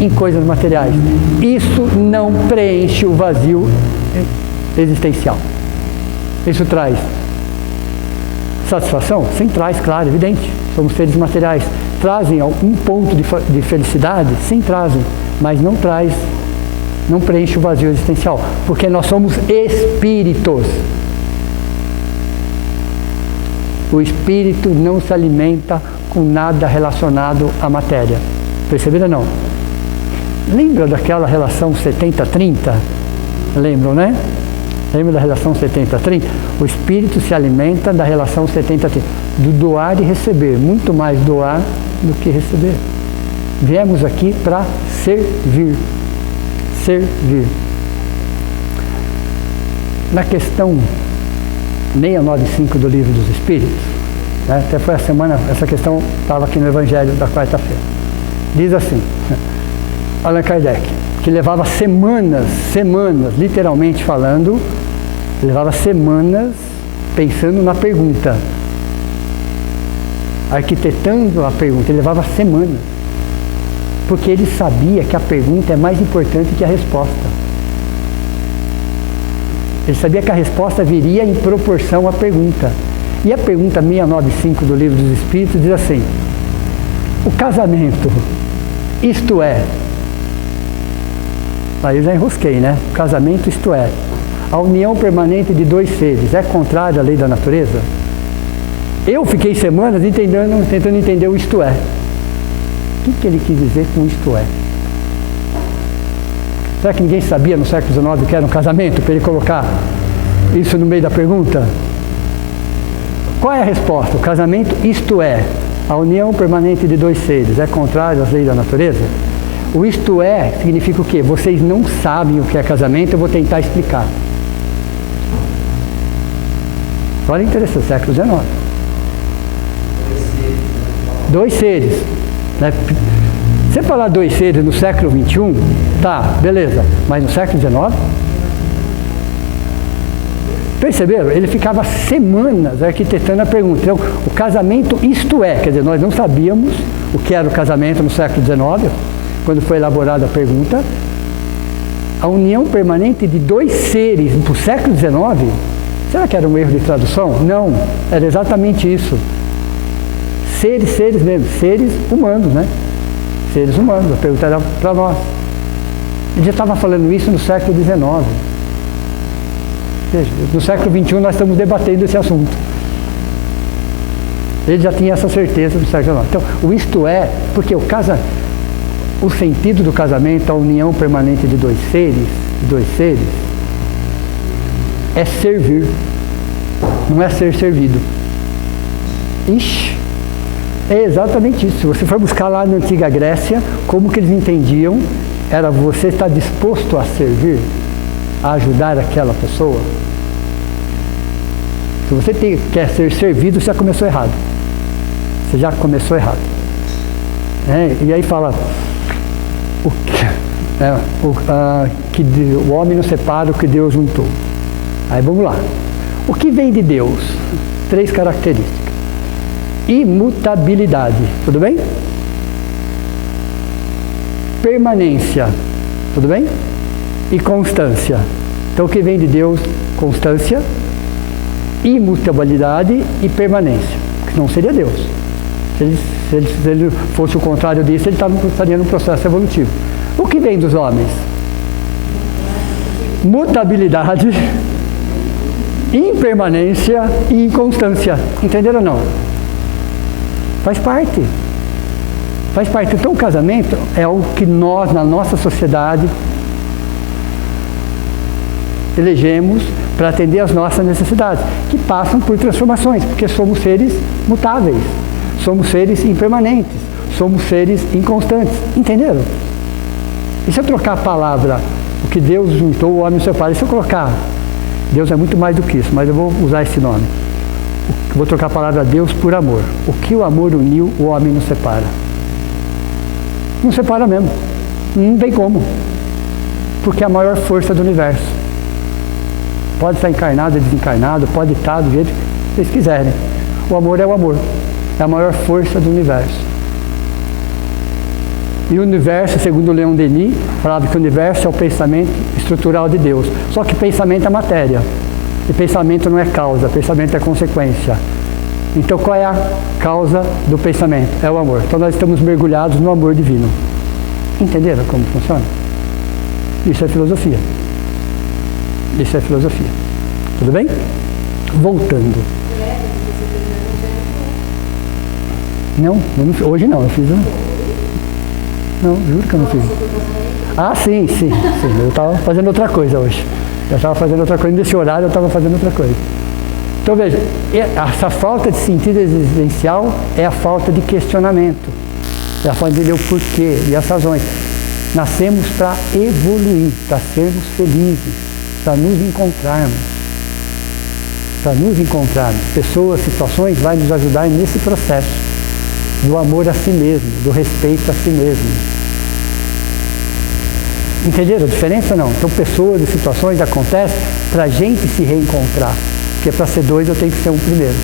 em coisas materiais. Isso não preenche o vazio existencial. Isso traz satisfação? Sim, traz, claro, evidente. Somos seres materiais. Trazem algum ponto de felicidade? Sim, trazem. Mas não traz, não preenche o vazio existencial. Porque nós somos espíritos. O espírito não se alimenta com nada relacionado à matéria. Perceberam ou não? Lembra daquela relação 70-30? Lembram, né? Lembra da relação 70-30? O espírito se alimenta da relação 70-30, do doar e receber, muito mais doar do que receber. Viemos aqui para servir. Servir. Na questão 695 do Livro dos Espíritos, né? Até foi a semana, essa questão estava aqui no Evangelho da quarta-feira. Diz assim, Allan Kardec, que levava semanas, literalmente falando, levava semanas pensando na pergunta, arquitetando a pergunta, ele levava semanas, porque ele sabia que a pergunta é mais importante que a resposta. Ele sabia que a resposta viria em proporção à pergunta. E a pergunta 695 do Livro dos Espíritos diz assim, o casamento, isto é, aí eu já enrosquei, né? O casamento, isto é, a união permanente de dois seres, é contrário à lei da natureza? Eu fiquei semanas tentando entender o isto é. O que ele quis dizer com isto é? Será que ninguém sabia no século XIX o que era um casamento, para ele colocar isso no meio da pergunta? Qual é a resposta? O casamento, isto é, a união permanente de dois seres, é contrário às leis da natureza? O isto é significa o quê? Vocês não sabem o que é casamento, eu vou tentar explicar. Olha, interessante, século XIX. Dois seres. Né? Você falar dois seres no século XXI, tá, beleza, mas no século XIX? Perceberam? Ele ficava semanas arquitetando a pergunta. Então, o casamento, isto é, quer dizer, nós não sabíamos o que era o casamento no século XIX, quando foi elaborada a pergunta, a união permanente de dois seres no século XIX, será que era um erro de tradução? Não, era exatamente isso. Seres mesmo, seres humanos, né? Seres humanos, a pergunta era para nós. Ele já estava falando isso no século XIX. Veja, no século XXI nós estamos debatendo esse assunto. Ele já tinha essa certeza no século XIX. Então, o isto é, porque o sentido do casamento, a união permanente de dois seres, é servir, não é ser servido. Ixi, é exatamente isso. Se você for buscar lá na antiga Grécia, como que eles entendiam, era você estar disposto a servir, a ajudar aquela pessoa. Se você quer ser servido, você já começou errado. Você já começou errado. E aí fala, que o homem não separa o que Deus juntou. Aí vamos lá. O que vem de Deus? 3 características. Imutabilidade, tudo bem? Permanência, tudo bem? E constância. Então o que vem de Deus? Constância, imutabilidade e permanência. Porque não seria Deus. Se ele fosse o contrário disso, ele estaria no processo evolutivo. O que vem dos homens? Mutabilidade, impermanência e inconstância. Entenderam ou não? Faz parte. Faz parte. Então o casamento é o que nós, na nossa sociedade, elegemos para atender às nossas necessidades, que passam por transformações, porque somos seres mutáveis, somos seres impermanentes, somos seres inconstantes. Entenderam? E se eu trocar a palavra, o que Deus juntou, o homem e o seu pai, e se eu colocar, Deus é muito mais do que isso, mas eu vou usar esse nome, Vou trocar a palavra Deus por amor. O que o amor uniu, o homem não separa. Não separa mesmo. Não tem como. Porque é a maior força do universo. Pode estar encarnado ou desencarnado, pode estar do jeito que vocês quiserem. O amor é o amor. É a maior força do universo. E o universo, segundo Leon Denis, falava que o universo é o pensamento estrutural de Deus. Só que pensamento é matéria. E pensamento não é causa, pensamento é consequência. Então qual é a causa do pensamento? É o amor. Então nós estamos mergulhados no amor divino. Entenderam como funciona? Isso é filosofia. Isso é filosofia. Tudo bem? Voltando. Não, hoje não, eu fiz Não, juro que eu não fiz. Ah, sim. Eu estava fazendo outra coisa hoje. Nesse horário eu estava fazendo outra coisa. Então veja, essa falta de sentido existencial é a falta de questionamento. É a falta de entender o porquê e as razões. Nascemos para evoluir, para sermos felizes, para nos encontrarmos. Pessoas, situações vai nos ajudar nesse processo do amor a si mesmo, do respeito a si mesmo. Entenderam a diferença ou não? Então pessoas e situações acontecem para a gente se reencontrar. Porque para ser dois eu tenho que ser um primeiro.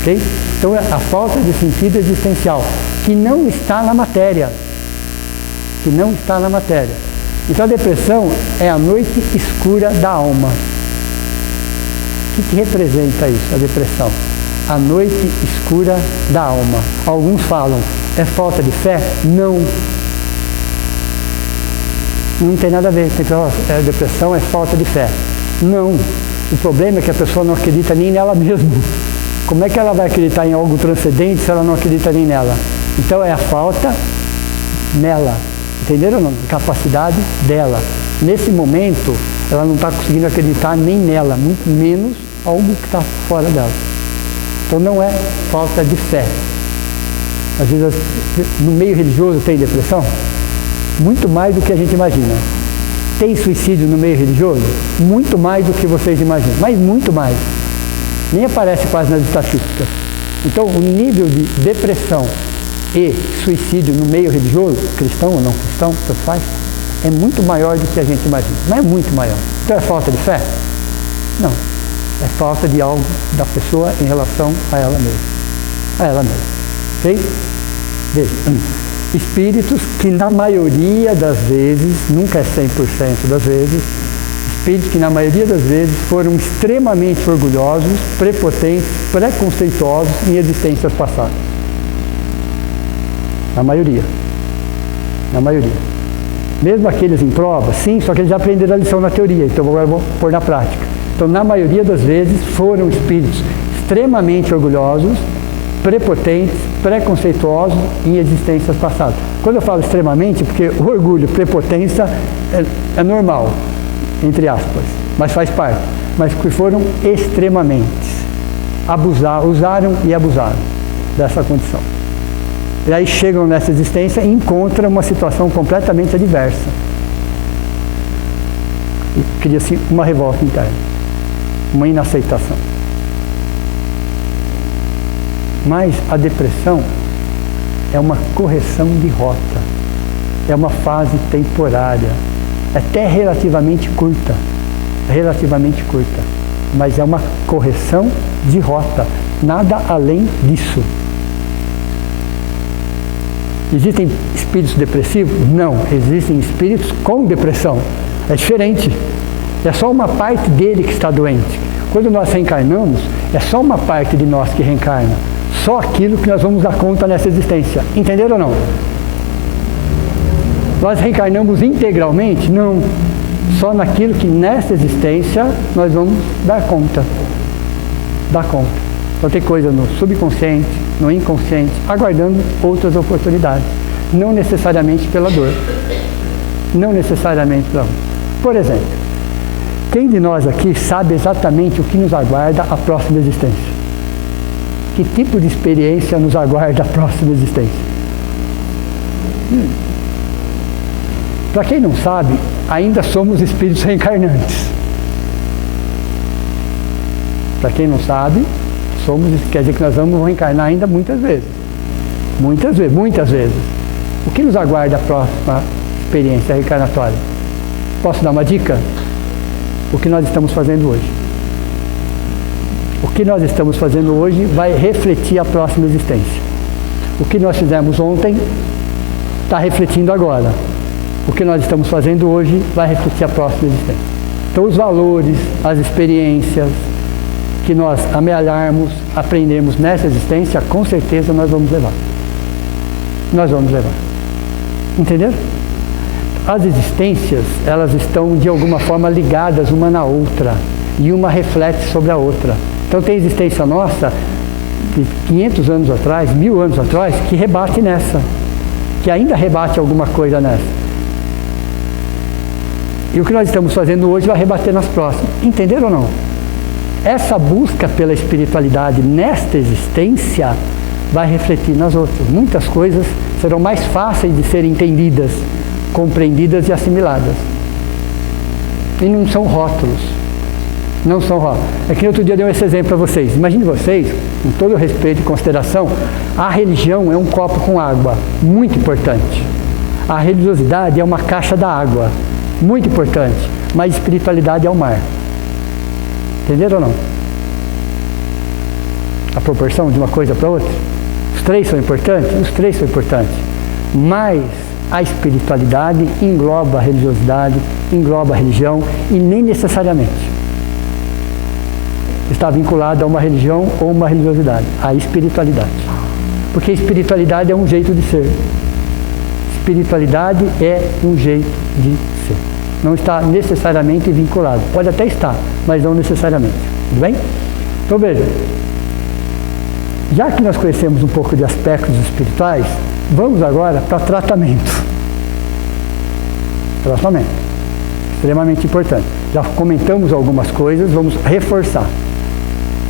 Ok? Então a falta de sentido existencial, que não está na matéria. Então a depressão é a noite escura da alma. O que representa isso, a depressão? A noite escura da alma. Alguns falam, é falta de fé? Não. Não tem nada a ver. A depressão é falta de fé. Não. O problema é que a pessoa não acredita nem nela mesma. Como é que ela vai acreditar em algo transcendente se ela não acredita nem nela? Então é a falta nela. Entenderam ou não? Capacidade dela. Nesse momento, ela não está conseguindo acreditar nem nela, muito menos algo que está fora dela. Então não é falta de fé. Às vezes, no meio religioso tem depressão? Muito mais do que a gente imagina. Tem suicídio no meio religioso? Muito mais do que vocês imaginam, mas muito mais. Nem aparece quase nas estatísticas. Então, o nível de depressão e suicídio no meio religioso, cristão ou não cristão, tanto faz, é muito maior do que a gente imagina. Mas é muito maior. Então é falta de fé? Não. É falta de algo da pessoa em relação a ela mesma. Ok? Veja. Espíritos que na maioria das vezes, nunca é 100% das vezes, espíritos que na maioria das vezes foram extremamente orgulhosos, prepotentes, preconceituosos em existências passadas. Na maioria. Mesmo aqueles em prova, sim, só que eles já aprenderam a lição na teoria, então agora eu vou pôr na prática. Então, na maioria das vezes, foram espíritos extremamente orgulhosos, prepotentes, preconceituosos em existências passadas. Quando eu falo extremamente, porque o orgulho, prepotência é normal, entre aspas, mas faz parte. Mas que foram extremamente, usaram e abusaram dessa condição. E aí chegam nessa existência e encontram uma situação completamente adversa. E cria-se uma revolta interna, uma inaceitação. Mas a depressão é uma correção de rota, é uma fase temporária, até relativamente curta, mas é uma correção de rota, nada além disso. Existem espíritos depressivos? Não, existem espíritos com depressão, é diferente, é só uma parte dele que está doente. Quando nós reencarnamos, é só uma parte de nós que reencarna. Só aquilo que nós vamos dar conta nessa existência. Entenderam ou não? Nós reencarnamos integralmente? Não. Só naquilo que nessa existência nós vamos dar conta. Então tem coisa no subconsciente, no inconsciente, aguardando outras oportunidades. Não necessariamente pela dor. Por exemplo, quem de nós aqui sabe exatamente o que nos aguarda a próxima existência? Que tipo de experiência nos aguarda a próxima existência? Para quem não sabe, ainda somos espíritos reencarnantes. Para quem não sabe, somos, isso quer dizer que nós vamos reencarnar ainda muitas vezes. Muitas vezes, muitas vezes. O que nos aguarda a próxima experiência reencarnatória? Posso dar uma dica? O que nós estamos fazendo hoje. O que nós estamos fazendo hoje vai refletir a próxima existência. O que nós fizemos ontem está refletindo agora. O que nós estamos fazendo hoje vai refletir a próxima existência. Então, os valores, as experiências que nós amealharmos, aprendemos nessa existência, com certeza nós vamos levar. Nós vamos levar. Entenderam? As existências, elas estão de alguma forma ligadas uma na outra. E uma reflete sobre a outra. Então tem existência nossa, de 500 anos atrás, 1000 anos atrás, que rebate nessa. Que ainda rebate alguma coisa nessa. E o que nós estamos fazendo hoje vai rebater nas próximas. Entenderam ou não? Essa busca pela espiritualidade nesta existência vai refletir nas outras. Muitas coisas serão mais fáceis de serem entendidas, compreendidas e assimiladas. E não são rótulos. Não são rótulos. É que outro dia eu dei esse exemplo para vocês. Imagine vocês, com todo o respeito e consideração, a religião é um copo com água, muito importante. A religiosidade é uma caixa da água, muito importante. Mas a espiritualidade é o mar. Entenderam ou não? A proporção de uma coisa para outra? Os três são importantes? Os três são importantes. Mas a espiritualidade engloba a religiosidade, engloba a religião e nem necessariamente está vinculada a uma religião ou uma religiosidade, a espiritualidade. Porque a espiritualidade é um jeito de ser. Espiritualidade é um jeito de ser. Não está necessariamente vinculado. Pode até estar, mas não necessariamente. Tudo bem? Então veja, já que nós conhecemos um pouco de aspectos espirituais, vamos agora para tratamento. Tratamento. Extremamente importante. Já comentamos algumas coisas, vamos reforçar.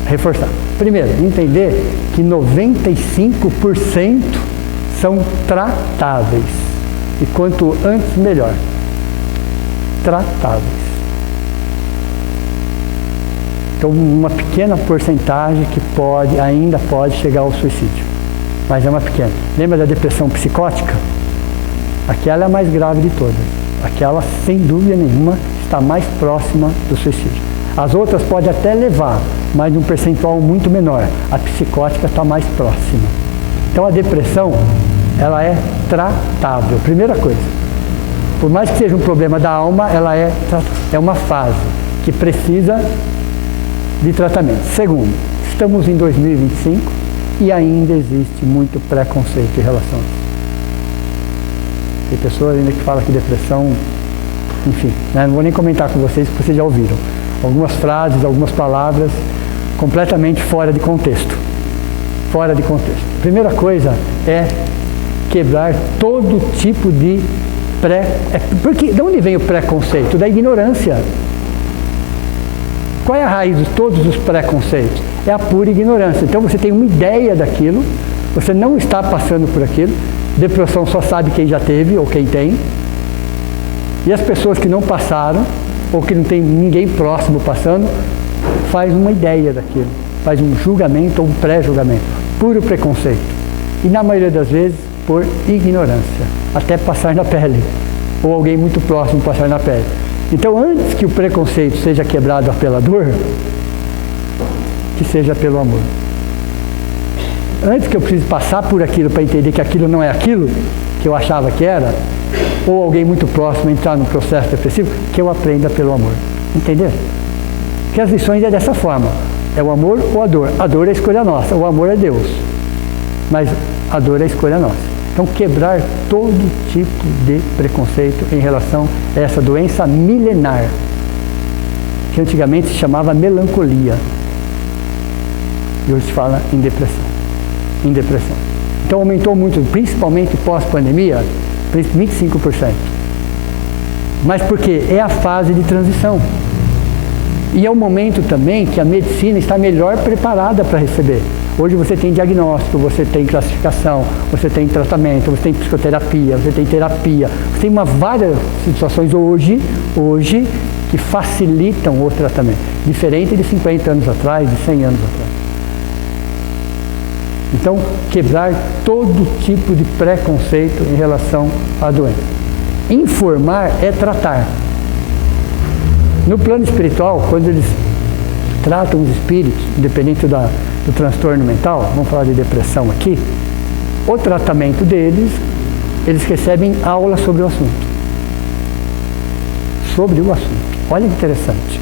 Reforçar. Primeiro, entender que 95% são tratáveis. E quanto antes, melhor. Tratáveis. Então, uma pequena porcentagem que ainda pode chegar ao suicídio. Mas é uma pequena. Lembra da depressão psicótica? Aquela é a mais grave de todas. Aquela, sem dúvida nenhuma, está mais próxima do suicídio. As outras podem até levar, mas num percentual muito menor. A psicótica está mais próxima. Então a depressão, ela é tratável. Primeira coisa. Por mais que seja um problema da alma, ela é uma fase que precisa de tratamento. Segundo, estamos em 2025 e ainda existe muito preconceito em relação a isso. Tem pessoas ainda que falam que depressão, enfim, né? Não vou nem comentar com vocês, porque vocês já ouviram. Algumas frases, algumas palavras completamente fora de contexto. Fora de contexto. Primeira coisa é quebrar todo tipo de porque de onde vem o preconceito? Da ignorância. Qual é a raiz de todos os preconceitos? É a pura ignorância. Então você tem uma ideia daquilo, você não está passando por aquilo, depressão só sabe quem já teve ou quem tem, e as pessoas que não passaram, ou que não tem ninguém próximo passando, faz uma ideia daquilo, faz um julgamento ou um pré-julgamento, puro preconceito. E na maioria das vezes, por ignorância, até passar na pele, ou alguém muito próximo passar na pele. Então, antes que o preconceito seja quebrado pela dor, que seja pelo amor. Antes que eu precise passar por aquilo para entender que aquilo não é aquilo que eu achava que era, ou alguém muito próximo entrar num processo depressivo, que eu aprenda pelo amor. Entendeu? Porque as lições é dessa forma. É o amor ou a dor. A dor é a escolha nossa, o amor é Deus. Mas a dor é a escolha nossa. Então, quebrar todo tipo de preconceito em relação a essa doença milenar, que antigamente se chamava melancolia. E hoje se fala em depressão. Em depressão. Então, aumentou muito, principalmente pós-pandemia, 25%. Mas por quê? É a fase de transição. E é o momento também que a medicina está melhor preparada para receber. Hoje você tem diagnóstico, você tem classificação, você tem tratamento, você tem psicoterapia, você tem terapia. Você tem várias situações hoje que facilitam o tratamento. Diferente de 50 anos atrás, de 100 anos atrás. Então, quebrar todo tipo de preconceito em relação à doença. Informar é tratar. No plano espiritual, quando eles tratam os espíritos, independente do transtorno mental, vamos falar de depressão aqui, o tratamento deles, eles recebem aula sobre o assunto. Sobre o assunto. Olha que interessante.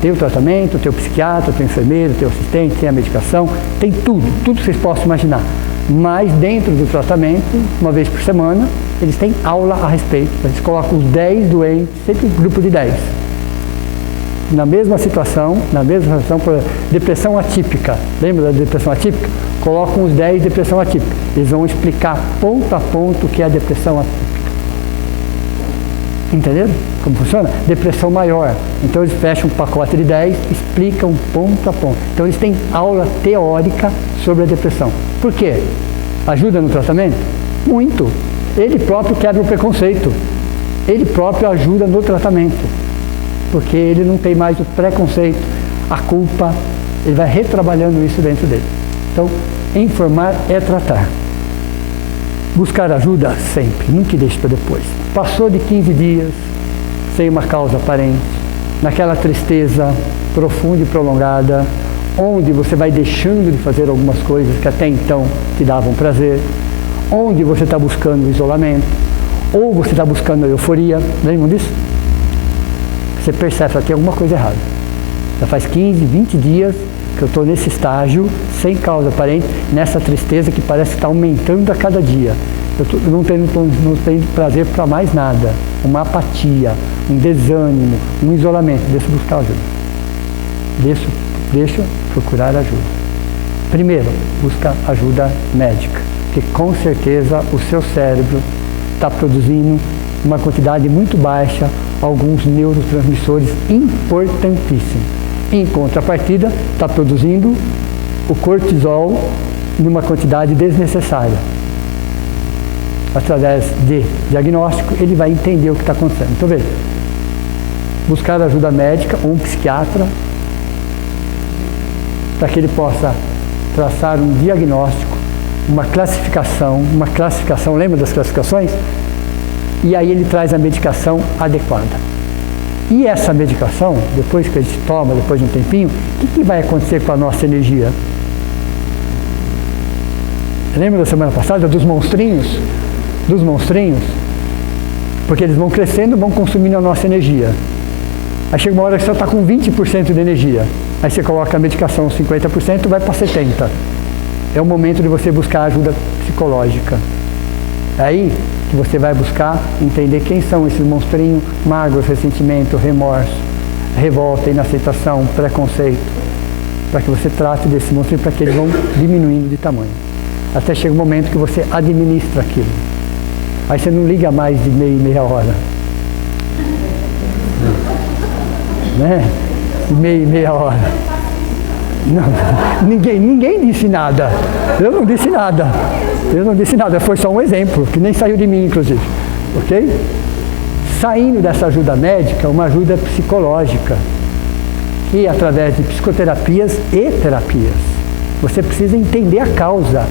Tem o tratamento, tem o psiquiatra, tem o enfermeiro, tem o assistente, tem a medicação, tem tudo que vocês possam imaginar. Mas dentro do tratamento, uma vez por semana, eles têm aula a respeito. Eles colocam os 10 doentes, sempre um grupo de 10. Na mesma situação, por depressão atípica. Lembra da depressão atípica? Colocam os 10 depressão atípica. Eles vão explicar ponto a ponto o que é a depressão atípica. Entenderam como funciona? Depressão maior. Então eles fecham um pacote de 10, explicam ponto a ponto. Então eles têm aula teórica sobre a depressão. Por quê? Ajuda no tratamento? Muito. Ele próprio quebra o preconceito. Ele próprio ajuda no tratamento. Porque ele não tem mais o preconceito, a culpa. Ele vai retrabalhando isso dentro dele. Então, informar é tratar. Buscar ajuda sempre, nunca deixe para depois. Passou de 15 dias, sem uma causa aparente, naquela tristeza profunda e prolongada, onde você vai deixando de fazer algumas coisas que até então te davam prazer, onde você está buscando o isolamento, ou você está buscando a euforia, lembram disso? Você percebe que tem alguma coisa errada. Já faz 15, 20 dias que eu estou nesse estágio, sem causa aparente, nessa tristeza que parece que está aumentando a cada dia. Eu não tenho prazer para mais nada. Uma apatia, um desânimo, um isolamento. Deixa eu buscar ajuda. Deixa eu procurar ajuda. Primeiro, busca ajuda médica, porque com certeza o seu cérebro está produzindo uma quantidade muito baixa, alguns neurotransmissores importantíssimos. Em contrapartida, está produzindo o cortisol numa quantidade desnecessária. Através de diagnóstico, ele vai entender o que está acontecendo. Então, veja, buscar ajuda médica ou um psiquiatra para que ele possa traçar um diagnóstico, uma classificação, lembra das classificações? E aí ele traz a medicação adequada. E essa medicação, depois que a gente toma, depois de um tempinho, o que vai acontecer com a nossa energia? Lembra da semana passada dos monstrinhos? Dos monstrinhos? Porque eles vão crescendo, vão consumindo a nossa energia. Aí chega uma hora que você está com 20% de energia. Aí você coloca a medicação 50%, vai para 70%. É o momento de você buscar ajuda psicológica. É aí que você vai buscar entender quem são esses monstrinhos: mágoas, ressentimento, remorso, revolta, inaceitação, preconceito, para que você trate desse monstrinho, para que eles vão diminuindo de tamanho. Até chega um momento que você administra aquilo. Aí você não liga mais de meia hora. Né? De meia hora. Não, ninguém disse nada. Eu não disse nada. Foi só um exemplo, que nem saiu de mim, inclusive. Ok? Saindo dessa ajuda médica, uma ajuda psicológica, que através de psicoterapias e terapias. Você precisa entender a causa.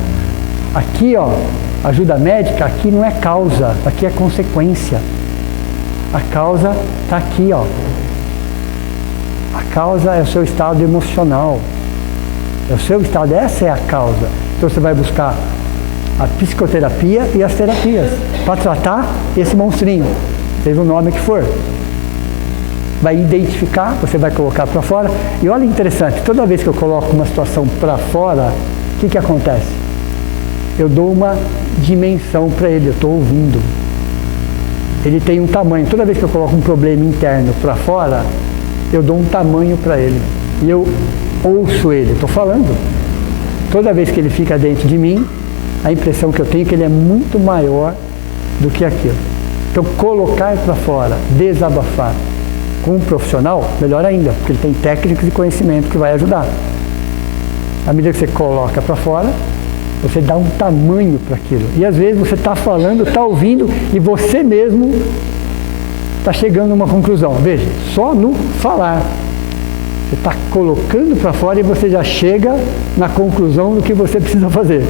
Aqui, ó, ajuda médica, aqui não é causa, aqui é consequência. A causa está aqui, ó. A causa é o seu estado emocional. É o seu estado, essa é a causa. Então você vai buscar a psicoterapia e as terapias para tratar esse monstrinho, seja o nome que for. Vai identificar, você vai colocar para fora. E olha que interessante, toda vez que eu coloco uma situação para fora, o que acontece? Eu dou uma dimensão para ele, eu estou ouvindo. Ele tem um tamanho. Toda vez que eu coloco um problema interno para fora, eu dou um tamanho para ele. E eu ouço ele, estou falando. Toda vez que ele fica dentro de mim, a impressão que eu tenho é que ele é muito maior do que aquilo. Então, colocar para fora, desabafar com um profissional, melhor ainda, porque ele tem técnicas e conhecimento que vai ajudar. À medida que você coloca para fora, você dá um tamanho para aquilo. E às vezes você está falando, está ouvindo, e você mesmo está chegando a uma conclusão. Veja, só no falar. Você está colocando para fora e você já chega na conclusão do que você precisa fazer.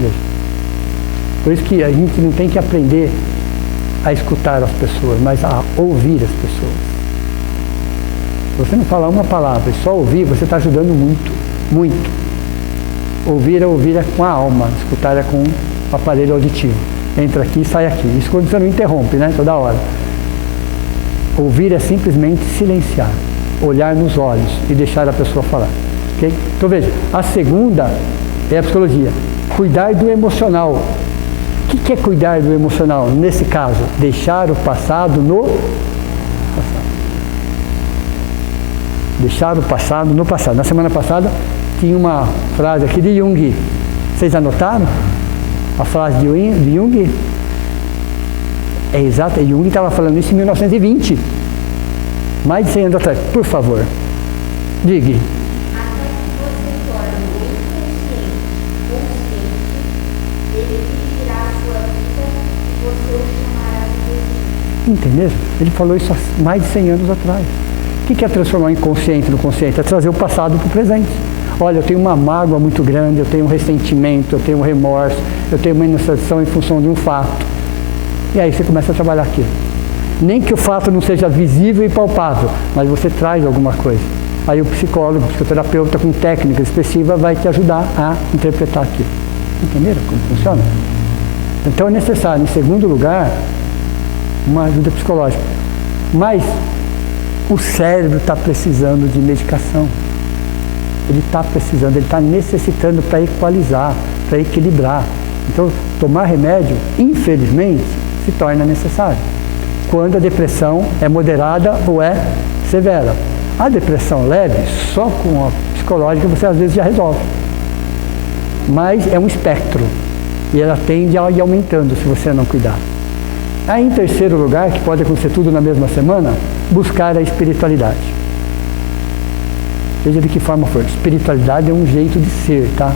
Veja. Por isso que a gente não tem que aprender a escutar as pessoas, mas a ouvir as pessoas. Se você não falar uma palavra e só ouvir, você está ajudando muito, muito. Ouvir é com a alma, escutar é com o aparelho auditivo. Entra aqui e sai aqui. Isso quando você não interrompe, né? Toda hora. Ouvir é simplesmente silenciar, olhar nos olhos e deixar a pessoa falar. Okay? Então veja, a segunda é a psicologia. Cuidar do emocional. O que é cuidar do emocional? Nesse caso, deixar o passado no passado. Deixar o passado no passado. Na semana passada tinha uma frase aqui de Jung. Vocês anotaram? A frase de Jung? É exato, Jung estava falando isso em 1920. Mais de 100 anos atrás. Por favor, diga. Entendeu? Ele falou isso há mais de 100 anos atrás. O que é transformar o inconsciente no consciente? É trazer o passado para o presente. Olha, eu tenho uma mágoa muito grande, eu tenho um ressentimento, eu tenho um remorso, eu tenho uma insatisfação em função de um fato. E aí você começa a trabalhar aquilo. Nem que o fato não seja visível e palpável, mas você traz alguma coisa. Aí o psicólogo, o psicoterapeuta com técnica expressiva vai te ajudar a interpretar aquilo. Entenderam como funciona? Então é necessário, em segundo lugar, uma ajuda psicológica. Mas o cérebro está precisando de medicação. Ele está precisando, ele está necessitando para equalizar, para equilibrar. Então, tomar remédio, infelizmente, se torna necessário. Quando a depressão é moderada ou é severa. A depressão leve, só com a psicológica você às vezes já resolve. Mas é um espectro. E ela tende a ir aumentando se você não cuidar. Aí, em terceiro lugar, que pode acontecer tudo na mesma semana, buscar a espiritualidade. Seja de que forma for. Espiritualidade é um jeito de ser, tá?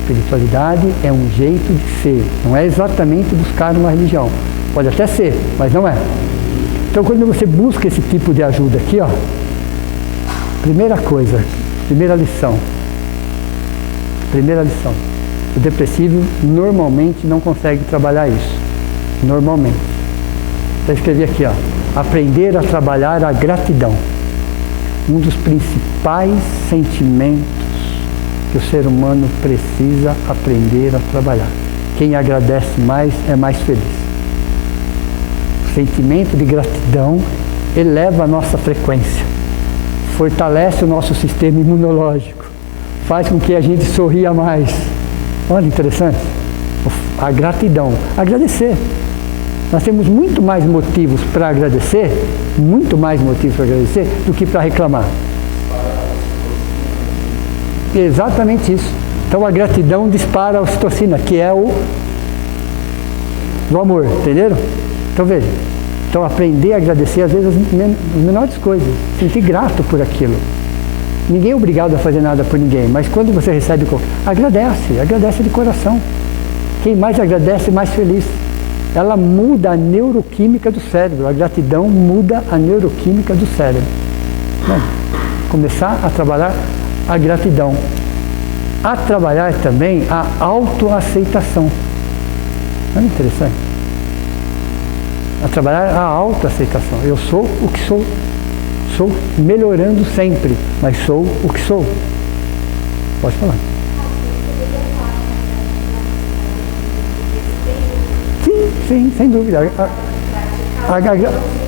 Espiritualidade é um jeito de ser. Não é exatamente buscar uma religião. Pode até ser, mas não é. Então, quando você busca esse tipo de ajuda aqui, ó, primeira coisa, primeira lição. O depressivo normalmente não consegue trabalhar isso. Normalmente. Então, eu escrevi aqui, ó, aprender a trabalhar a gratidão. Um dos principais sentimentos que o ser humano precisa aprender a trabalhar. Quem agradece mais é mais feliz. O sentimento de gratidão eleva a nossa frequência, fortalece o nosso sistema imunológico, faz com que a gente sorria mais. Olha, interessante. A gratidão. Agradecer. Nós temos muito mais motivos para agradecer, do que para reclamar. Exatamente isso. Então a gratidão dispara a ocitocina, que é o do amor, entenderam? Então veja, então aprender a agradecer às vezes as menores coisas, sentir grato por aquilo. Ninguém é obrigado a fazer nada por ninguém, mas quando você recebe, agradece de coração. Quem mais agradece, mais feliz. Ela muda a neuroquímica do cérebro. A gratidão muda a neuroquímica do cérebro. Bom, começar a trabalhar a gratidão. A trabalhar também a autoaceitação. Não é interessante? A trabalhar a autoaceitação. Eu sou o que sou. Sou melhorando sempre, mas sou o que sou. Pode falar. Sim, sem dúvida.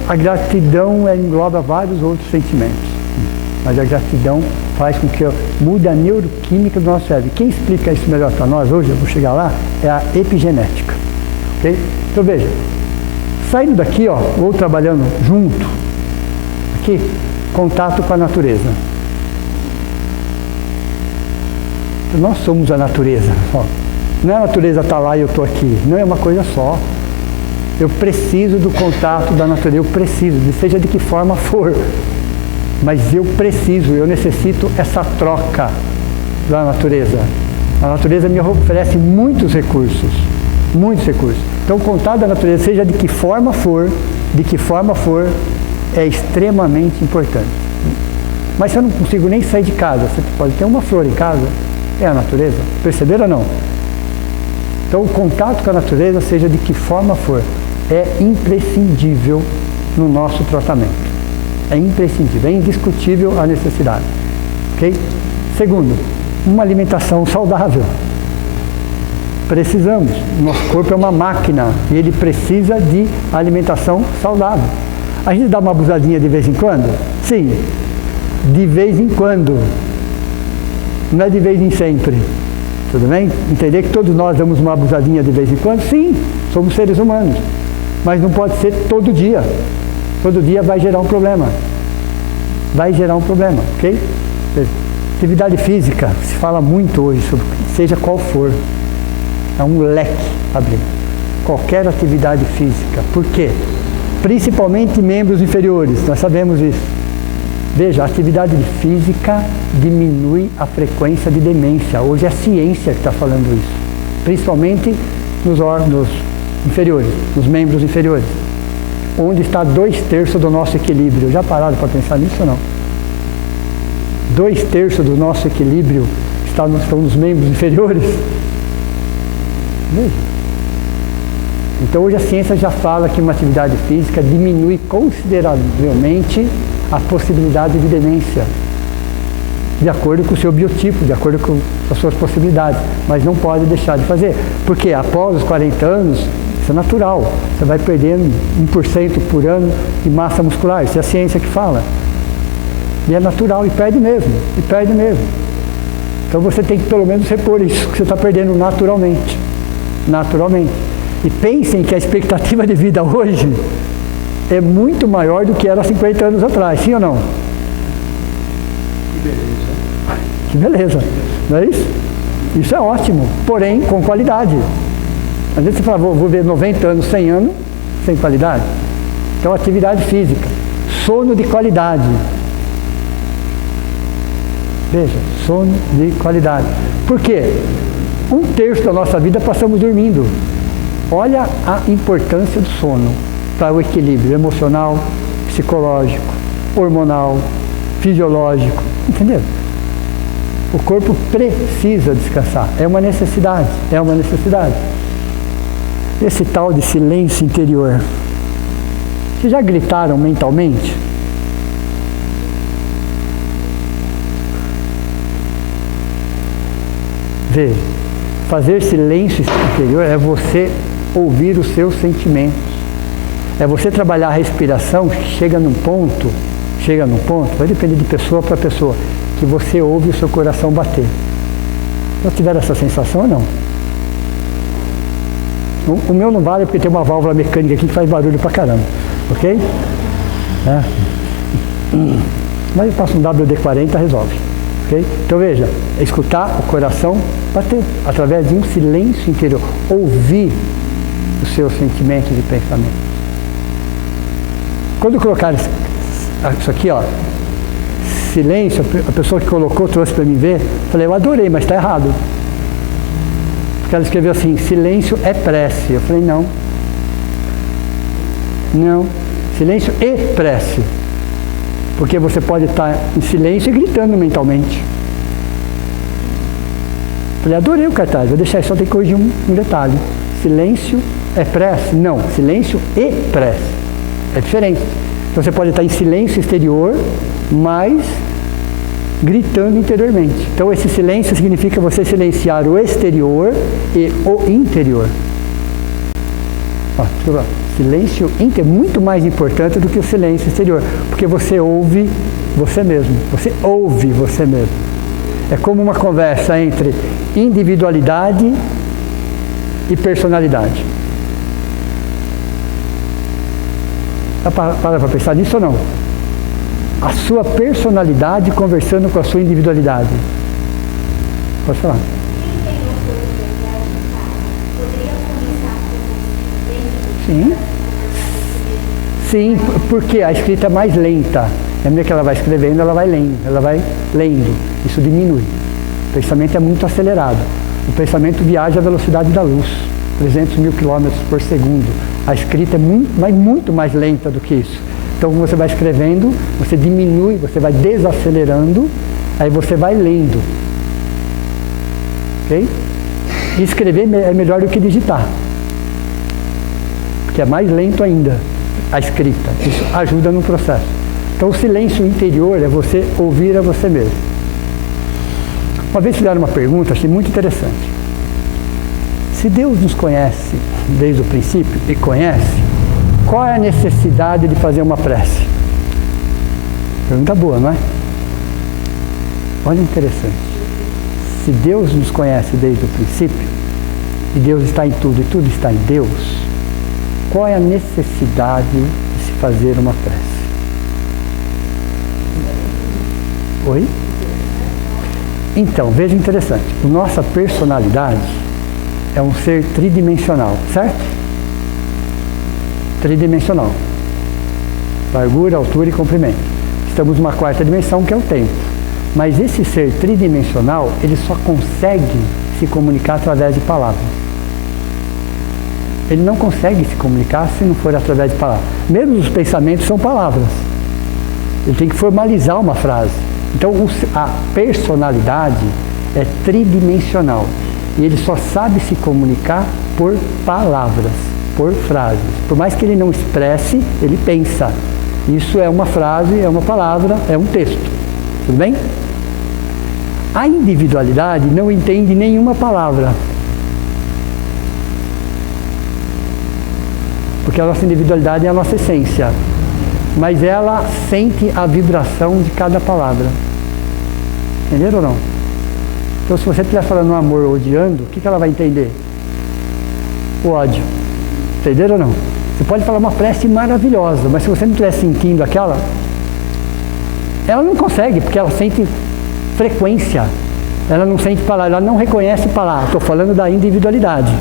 A gratidão engloba vários outros sentimentos, mas a gratidão faz com que mude a neuroquímica do nosso cérebro. Quem explica isso melhor para nós hoje, eu vou chegar lá, é a epigenética. Okay? Então veja, saindo daqui, ó, ou trabalhando junto, aqui, contato com a natureza. Nós somos a natureza. Ó. Não é a natureza estar lá e eu estou aqui. Não é uma coisa só. Eu preciso do contato da natureza. Eu preciso, seja de que forma for. Mas eu necessito essa troca da natureza. A natureza me oferece muitos recursos. Muitos recursos. Então, o contato da natureza, seja de que forma for, é extremamente importante. Mas se eu não consigo nem sair de casa, você pode ter uma flor em casa, é a natureza. Perceberam ou não? Então o contato com a natureza, seja de que forma for, é imprescindível no nosso tratamento. É imprescindível, é indiscutível a necessidade. Ok? Segundo, uma alimentação saudável. Precisamos. Nosso corpo é uma máquina e ele precisa de alimentação saudável. A gente dá uma abusadinha de vez em quando? Sim, de vez em quando. Não é de vez em sempre. Tudo bem? Entender que todos nós damos uma abusadinha de vez em quando? Sim, somos seres humanos. Mas não pode ser todo dia. Todo dia vai gerar um problema. Vai gerar um problema, ok? Atividade física, se fala muito hoje, sobre, seja qual for. É um leque abrir. Qualquer atividade física. Por quê? Principalmente membros inferiores, nós sabemos isso. Veja, a atividade física diminui a frequência de demência. Hoje é a ciência que está falando isso. Principalmente nos órgãos inferiores, nos membros inferiores. Onde está 2/3 do nosso equilíbrio. Já pararam para pensar nisso ou não? 2/3 do nosso equilíbrio estão nos membros inferiores. Veja. Então hoje a ciência já fala que uma atividade física diminui consideravelmente a possibilidade de demência, de acordo com o seu biotipo, de acordo com as suas possibilidades, mas não pode deixar de fazer, porque após os 40 anos, isso é natural, você vai perdendo 1% por ano de massa muscular, isso é a ciência que fala, e é natural, e perde mesmo. Então você tem que pelo menos repor isso que você está perdendo naturalmente. E pensem que a expectativa de vida hoje é muito maior do que era 50 anos atrás, sim ou não? Que beleza, não é isso? Isso é ótimo, porém com qualidade. Às vezes você fala, vou ver 90 anos, 100 anos, sem qualidade. Então atividade física, sono de qualidade. Veja, sono de qualidade. Por quê? 1/3 da nossa vida passamos dormindo. Olha a importância do sono para o equilíbrio emocional, psicológico, hormonal, fisiológico, entendeu? O corpo precisa descansar, é uma necessidade. Esse tal de silêncio interior, vocês já gritaram mentalmente? Veja, fazer silêncio interior é você ouvir os seus sentimentos. É você trabalhar a respiração, chega num ponto, vai depender de pessoa para pessoa, que você ouve o seu coração bater. Já tiveram essa sensação ou não? O meu não vale porque tem uma válvula mecânica aqui que faz barulho pra caramba, ok? É. Mas eu passo um WD-40 resolve, ok? Então veja, é escutar o coração bater através de um silêncio interior, ouvir os seus sentimentos e pensamentos. Quando colocar isso aqui, ó, silêncio, a pessoa que colocou trouxe para mim ver, falei, eu adorei, mas está errado. Porque ela escreveu assim, silêncio é prece. Eu falei, não, silêncio e prece. Porque você pode estar em silêncio e gritando mentalmente. Eu falei, adorei o cartaz, vou deixar, só tem que corrigir um detalhe. Silêncio é prece? Não, silêncio e prece. É diferente. Então você pode estar em silêncio exterior, mas gritando interiormente. Então esse silêncio significa você silenciar o exterior e o interior. Ó, silêncio interior é muito mais importante do que o silêncio exterior, porque você ouve você mesmo. Você ouve você mesmo. É como uma conversa entre individualidade e personalidade. Para pensar nisso ou não? A sua personalidade conversando com a sua individualidade. Pode falar. Sim. Sim, porque a escrita é mais lenta. À medida que ela vai escrevendo, ela vai lendo. Isso diminui. O pensamento é muito acelerado. O pensamento viaja à velocidade da luz, 300 mil quilômetros por segundo. A escrita é muito mais lenta do que isso. Então, você vai escrevendo, você diminui, você vai desacelerando, aí você vai lendo. Ok? E escrever é melhor do que digitar, porque é mais lento ainda a escrita. Isso ajuda no processo. Então, o silêncio interior é você ouvir a você mesmo. Uma vez fizeram uma pergunta, achei muito interessante. Se Deus nos conhece desde o princípio e conhece, qual é a necessidade de fazer uma prece? Pergunta boa, não é? Olha interessante. Se Deus nos conhece desde o princípio, e Deus está em tudo e tudo está em Deus, qual é a necessidade de se fazer uma prece? Oi? Então, veja interessante. Nossa personalidade é um ser tridimensional, certo? Tridimensional. Largura, altura e comprimento. Estamos numa quarta dimensão, que é o tempo. Mas esse ser tridimensional, ele só consegue se comunicar através de palavras. Ele não consegue se comunicar se não for através de palavras. Mesmo os pensamentos são palavras. Ele tem que formalizar uma frase. Então, a personalidade é tridimensional. E ele só sabe se comunicar por palavras, por frases. Por mais que ele não expresse, ele pensa. Isso é uma frase, é uma palavra, é um texto. Tudo bem? A individualidade não entende nenhuma palavra. Porque a nossa individualidade é a nossa essência. Mas ela sente a vibração de cada palavra. Entenderam ou não? Então, se você estiver falando amor ou odiando, o que ela vai entender? O ódio. Entenderam ou não? Você pode falar uma prece maravilhosa, mas se você não estiver sentindo aquela, ela não consegue, porque ela sente frequência. Ela não sente palavra, ela não reconhece palavra. Estou falando da individualidade.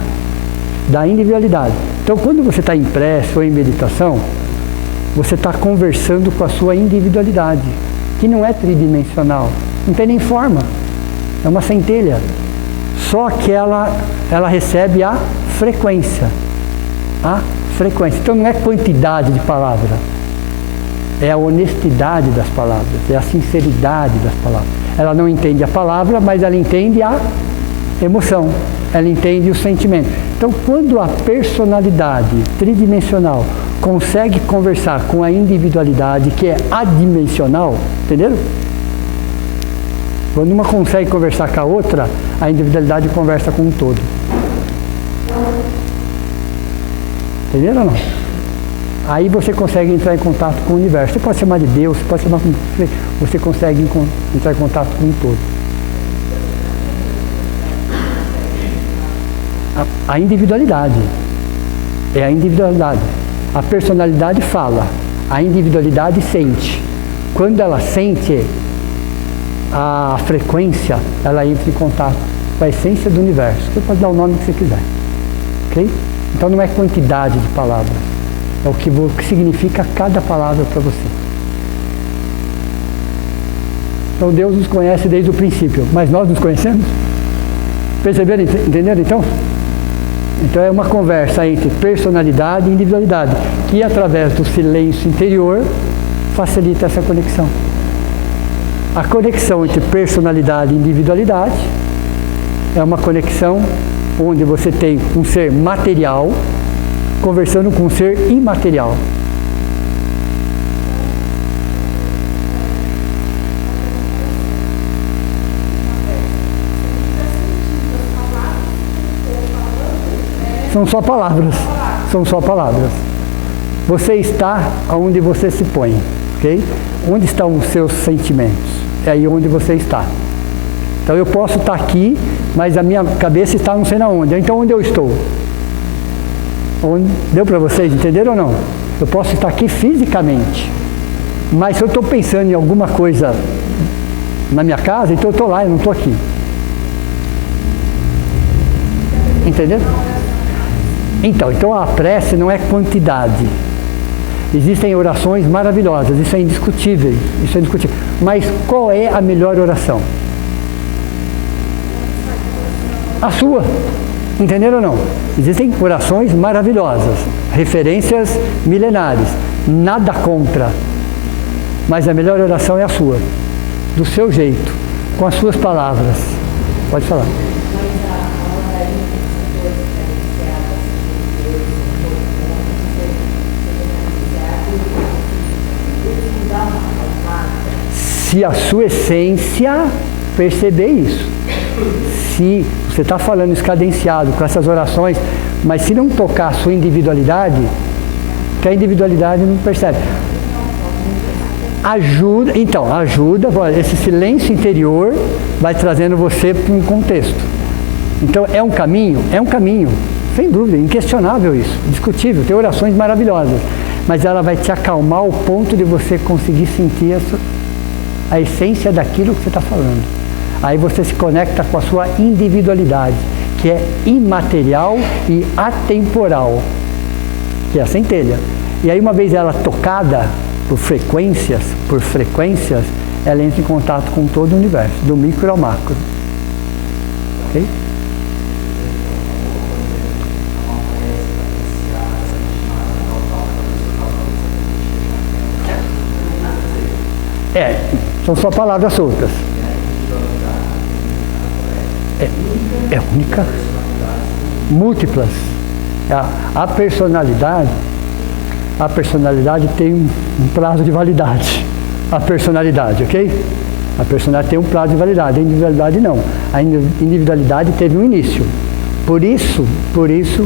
Da individualidade. Então, quando você está em prece ou em meditação, você está conversando com a sua individualidade, que não é tridimensional, não tem nem forma, é uma centelha. Só que ela recebe a frequência. A frequência. Então não é quantidade de palavra, é a honestidade das palavras, é a sinceridade das palavras. Ela não entende a palavra, mas ela entende a emoção, ela entende o sentimento. Então, quando a personalidade tridimensional consegue conversar com a individualidade, que é adimensional, entenderam? Quando uma consegue conversar com a outra, a individualidade conversa com um todo. Entenderam ou não? Aí você consegue entrar em contato com o universo. Você pode chamar de Deus, você pode chamar como você consegue entrar em contato com um todo. A individualidade. É a individualidade. A personalidade fala, a individualidade sente. Quando ela sente a frequência, ela entra em contato com a essência do universo. Você pode dar o nome que você quiser. Ok? Então não é quantidade de palavras, é o que significa cada palavra para você. Então Deus nos conhece desde o princípio, mas nós nos conhecemos? Perceberam? Entenderam então? Então é uma conversa entre personalidade e individualidade, que através do silêncio interior facilita essa conexão. A conexão entre personalidade e individualidade é uma conexão onde você tem um ser material conversando com um ser imaterial. São só palavras. São só palavras. Você está onde você se põe, ok? Onde estão os seus sentimentos? É aí onde você está. Então eu posso estar aqui, mas a minha cabeça está não sei na onde. Então onde eu estou? Onde? Deu para vocês entenderam ou não? Eu posso estar aqui fisicamente, mas se eu estou pensando em alguma coisa na minha casa, então eu estou lá, eu não estou aqui. Entendeu? Então a prece não é quantidade. Existem orações maravilhosas, isso é indiscutível, Mas qual é a melhor oração? A sua. Entenderam ou não? Existem orações maravilhosas, referências milenares. Nada contra. Mas a melhor oração é a sua, do seu jeito, com as suas palavras. Pode falar. Se a sua essência perceber isso. Se você está falando escadenciado com essas orações, mas se não tocar a sua individualidade, que a individualidade não percebe. Ajuda, esse silêncio interior vai trazendo você para um contexto. Então é um caminho, sem dúvida, inquestionável isso, discutível, tem orações maravilhosas, mas ela vai te acalmar ao ponto de você conseguir sentir a essência daquilo que você está falando. Aí você se conecta com a sua individualidade, que é imaterial e atemporal, que é a centelha. E aí uma vez ela tocada por frequências, ela entra em contato com todo o universo, do micro ao macro. Ok? São só palavras soltas. É única. Múltiplas. A personalidade tem um prazo de validade. A personalidade, ok? A personalidade tem um prazo de validade, a individualidade não. A individualidade teve um início. Por isso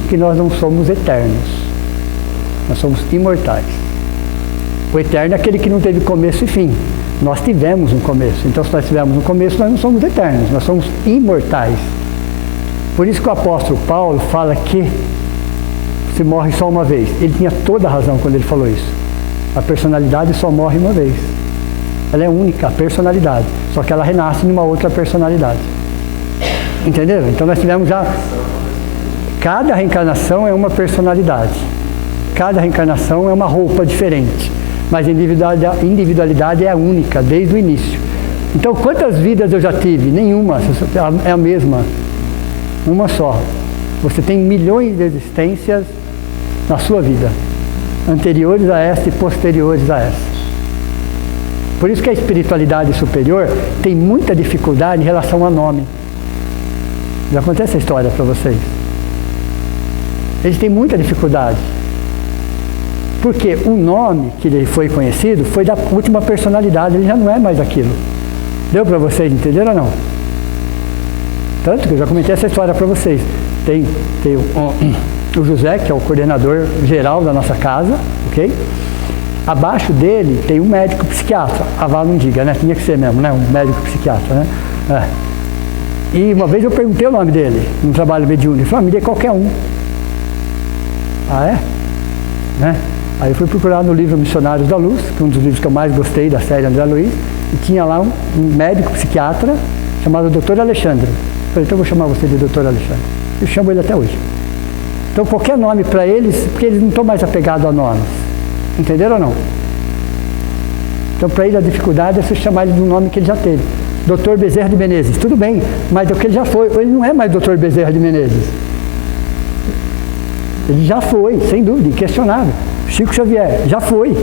que nós não somos eternos. Nós somos imortais. O eterno é aquele que não teve começo e fim. Nós tivemos um começo. Então, se nós tivermos um começo, nós não somos eternos, nós somos imortais. Por isso que o apóstolo Paulo fala que se morre só uma vez. Ele tinha toda a razão quando ele falou isso. A personalidade só morre uma vez. Ela é única, a personalidade. Só que ela renasce numa outra personalidade. Entenderam? Então, nós tivemos já... Cada reencarnação é uma personalidade. Cada reencarnação é uma roupa diferente. Mas a individualidade é a única, desde o início. Então, quantas vidas eu já tive? Nenhuma, é a mesma. Uma só. Você tem milhões de existências na sua vida, anteriores a esta e posteriores a esta. Por isso que a espiritualidade superior tem muita dificuldade em relação a nome. Já contei essa história para vocês. Eles têm muita dificuldade. Porque o nome que ele foi conhecido foi da última personalidade, ele já não é mais aquilo. Deu para vocês entenderam ou não? Tanto que eu já comentei essa história para vocês. Tem o José, que é o coordenador geral da nossa casa, ok? Abaixo dele tem um médico psiquiatra. A Val não diga, né? Tinha que ser mesmo, né? Um médico psiquiatra, né? E uma vez eu perguntei o nome dele, num trabalho mediúnico. Ele falou, me dê qualquer um. Ah, é? Né? Aí eu fui procurar no livro Missionários da Luz, que é um dos livros que eu mais gostei da série André Luiz, e tinha lá um médico psiquiatra chamado Dr. Alexandre. Eu falei, então eu vou chamar você de Dr. Alexandre. Eu chamo ele até hoje. Então qualquer nome para eles, porque eles não estão mais apegados a nomes. Entenderam ou não? Então para ele a dificuldade é você chamar ele de um nome que ele já teve. Dr. Bezerra de Menezes, tudo bem, mas é o que ele já foi. Ele não é mais Dr. Bezerra de Menezes. Ele já foi, sem dúvida, inquestionável. Chico Xavier, já foi,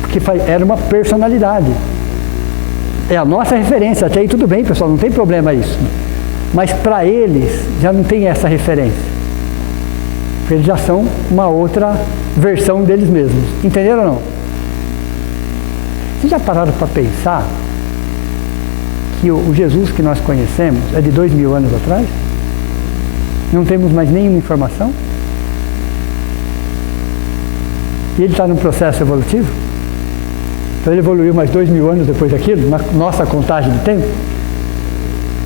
porque era uma personalidade. É a nossa referência, até aí tudo bem, pessoal, não tem problema isso. Mas para eles, já não tem essa referência. Porque eles já são uma outra versão deles mesmos. Entenderam ou não? Vocês já pararam para pensar que o Jesus que nós conhecemos é de 2000 anos atrás? Não temos mais nenhuma informação? E ele está num processo evolutivo? Então ele evoluiu mais 2000 anos depois daquilo, na nossa contagem de tempo?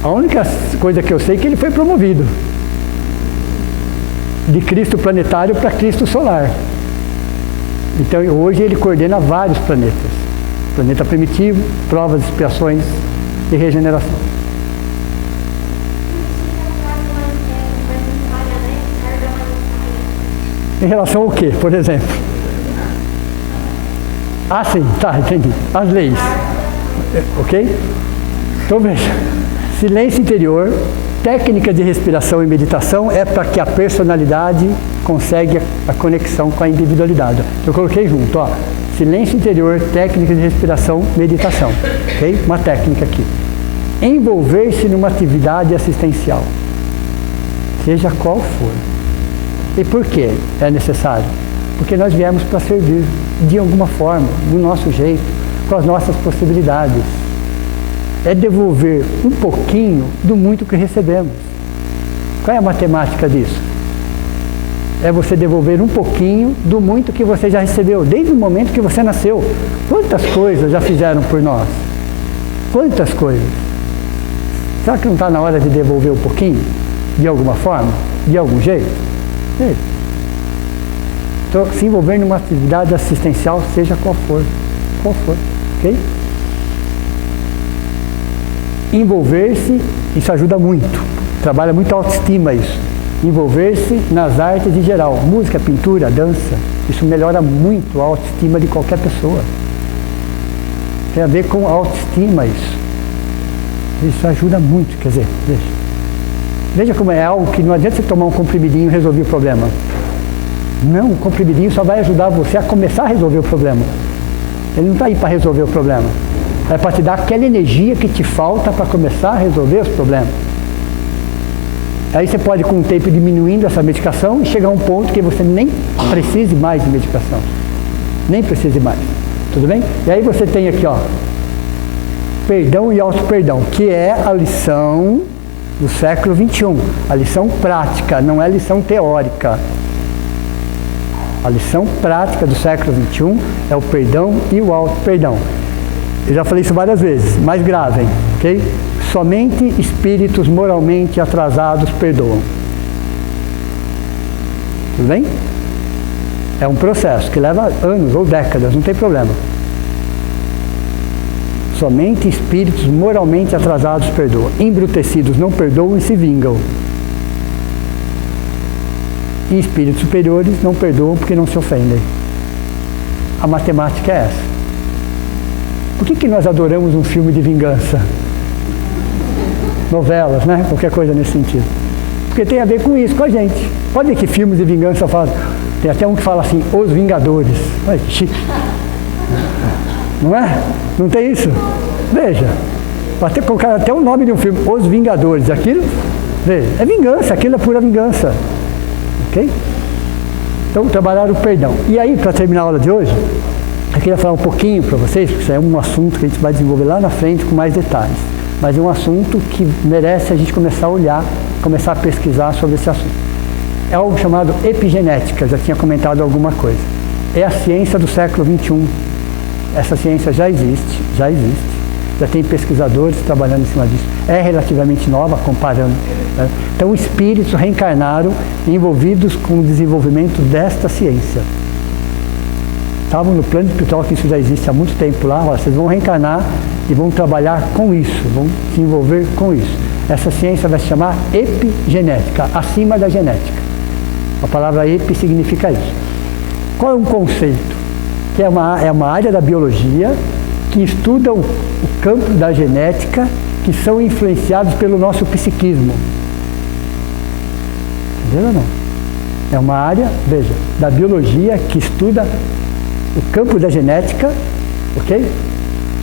A única coisa que eu sei é que ele foi promovido de Cristo planetário para Cristo solar. Então hoje ele coordena vários planetas. Planeta primitivo, provas, expiações e regeneração. Em relação ao quê, por exemplo? Ah, sim, tá, entendi. As leis. Ok? Então veja, Silêncio interior, técnica de respiração e meditação é para que a personalidade consiga a conexão com a individualidade. Eu coloquei junto, ó, silêncio interior, técnica de respiração, meditação, ok? Uma técnica aqui. Envolver-se numa atividade assistencial, seja qual for. E por que é necessário? Porque nós viemos para servir de alguma forma, do nosso jeito, com as nossas possibilidades. É devolver um pouquinho do muito que recebemos. Qual é a matemática disso? É você devolver um pouquinho do muito que você já recebeu, desde o momento que você nasceu. Quantas coisas já fizeram por nós? Quantas coisas? Será que não está na hora de devolver um pouquinho? De alguma forma? De algum jeito? Então, se envolver numa atividade assistencial, seja qual for. Ok? Envolver-se, isso ajuda muito. Trabalha muito a autoestima isso. Envolver-se nas artes em geral. Música, pintura, dança. Isso melhora muito a autoestima de qualquer pessoa. Tem a ver com a autoestima isso. Isso ajuda muito, quer dizer, veja como é algo que não adianta você tomar um comprimidinho e resolver o problema. Não, o comprimidinho só vai ajudar você a começar a resolver o problema. Ele não está aí para resolver o problema. É para te dar aquela energia que te falta para começar a resolver os problemas. Aí você pode, com o tempo, diminuindo essa medicação e chegar a um ponto que você nem precise mais de medicação. Nem precise mais. Tudo bem? E aí você tem aqui, ó, perdão e auto-perdão, que é a lição do século XXI. A lição prática, não é a lição teórica. A lição prática do século XXI é o perdão e o auto-perdão. Eu já falei isso várias vezes, mas gravem, ok? Somente espíritos moralmente atrasados perdoam. Tudo bem? É um processo que leva anos ou décadas, não tem problema. Somente espíritos moralmente atrasados perdoam. Embrutecidos não perdoam e se vingam. E espíritos superiores não perdoam porque não se ofendem. A matemática é essa. Por que nós adoramos um filme de vingança? Novelas, né? Qualquer coisa nesse sentido. Porque tem a ver com isso, com a gente. Pode ver que filmes de vingança falam. Tem até um que fala assim, Os Vingadores. Olha, chique. Não é? Não tem isso? Veja. Pode colocar até o nome de um filme, Os Vingadores. Aquilo, veja, é vingança, aquilo é pura vingança. Ok? Então, trabalhar o perdão. E aí, para terminar a aula de hoje, eu queria falar um pouquinho para vocês, porque isso é um assunto que a gente vai desenvolver lá na frente com mais detalhes. Mas é um assunto que merece a gente começar a olhar, começar a pesquisar sobre esse assunto. É algo chamado epigenética, já tinha comentado alguma coisa. É a ciência do século XXI. Essa ciência já existe. Já tem pesquisadores trabalhando em cima disso. É relativamente nova, comparando. Né? Então, espíritos reencarnaram envolvidos com o desenvolvimento desta ciência. Estavam no plano espiritual, que isso já existe há muito tempo lá. Ó, vocês vão reencarnar e vão trabalhar com isso, vão se envolver com isso. Essa ciência vai se chamar epigenética, acima da genética. A palavra epi significa isso. Qual é um conceito? Que é uma área da biologia que estuda o campo da genética que são influenciados pelo nosso psiquismo. Entendeu ou não? É uma área, veja, da biologia que estuda o campo da genética, ok?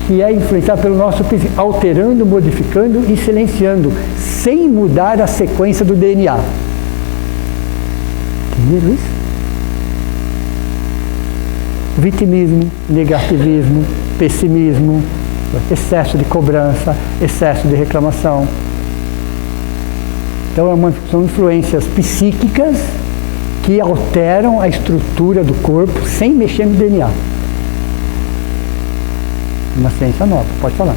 Que é influenciado pelo nosso psiquismo, alterando, modificando e silenciando, sem mudar a sequência do DNA. Entenderam isso? Vitimismo, negativismo, pessimismo, excesso de cobrança, excesso de reclamação. Então, são influências psíquicas que alteram a estrutura do corpo sem mexer no DNA. Uma ciência nova, pode falar.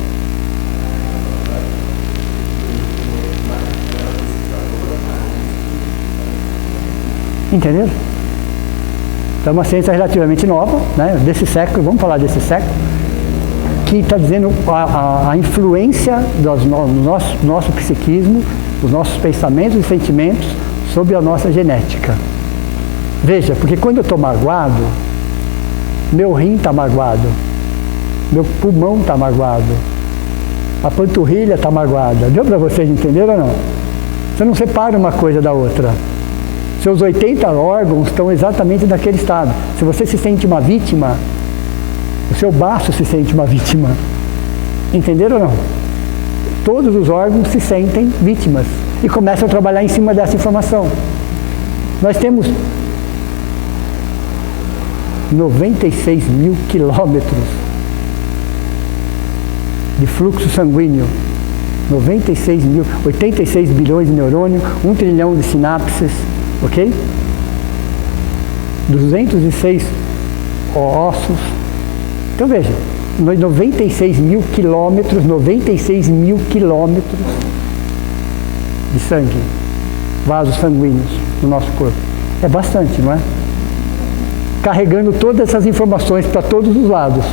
Entendeu? Então, é uma ciência relativamente nova, né, desse século, vamos falar desse século, que está dizendo a influência do nosso psiquismo, dos nossos pensamentos e sentimentos sobre a nossa genética. Veja, porque quando eu estou magoado, meu rim está magoado, meu pulmão está magoado, A panturrilha está magoada. Deu para vocês entenderem ou não? Você não separa uma coisa da outra. Seus 80 órgãos estão exatamente naquele estado. Se você se sente uma vítima, o seu baço se sente uma vítima. Entenderam ou não? Todos os órgãos se sentem vítimas e começam a trabalhar em cima dessa informação. Nós temos 96 mil quilômetros de fluxo sanguíneo. 96 mil, 86 bilhões de neurônios, 1 trilhão de sinapses, ok? 206 ossos. Então veja, 96 mil quilômetros de sangue, vasos sanguíneos no nosso corpo. É bastante, não é? Carregando todas essas informações para todos os lados.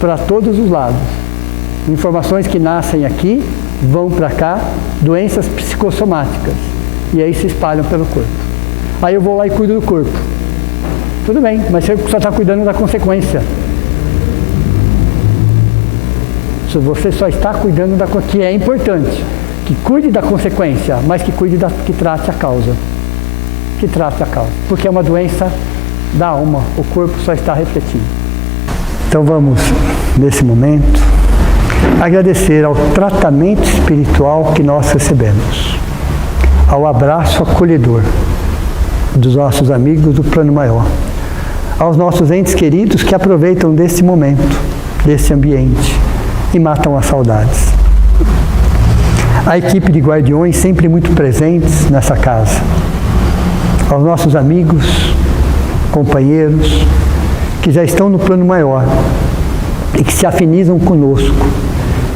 Para todos os lados. Informações que nascem aqui, vão para cá, doenças psicossomáticas. E aí se espalham pelo corpo. Aí eu vou lá e cuido do corpo. Tudo bem, mas você só está cuidando da consequência. Você só está cuidando da que é importante. Que cuide da consequência, mas que que trate a causa. Que trate a causa. Porque é uma doença da alma. O corpo só está refletindo. Então vamos, nesse momento, agradecer ao tratamento espiritual que nós recebemos, ao abraço acolhedor dos nossos amigos do plano maior, aos nossos entes queridos que aproveitam desse momento, desse ambiente e matam as saudades. A equipe de guardiões sempre muito presentes nessa casa, aos nossos amigos, companheiros que já estão no plano maior e que se afinizam conosco,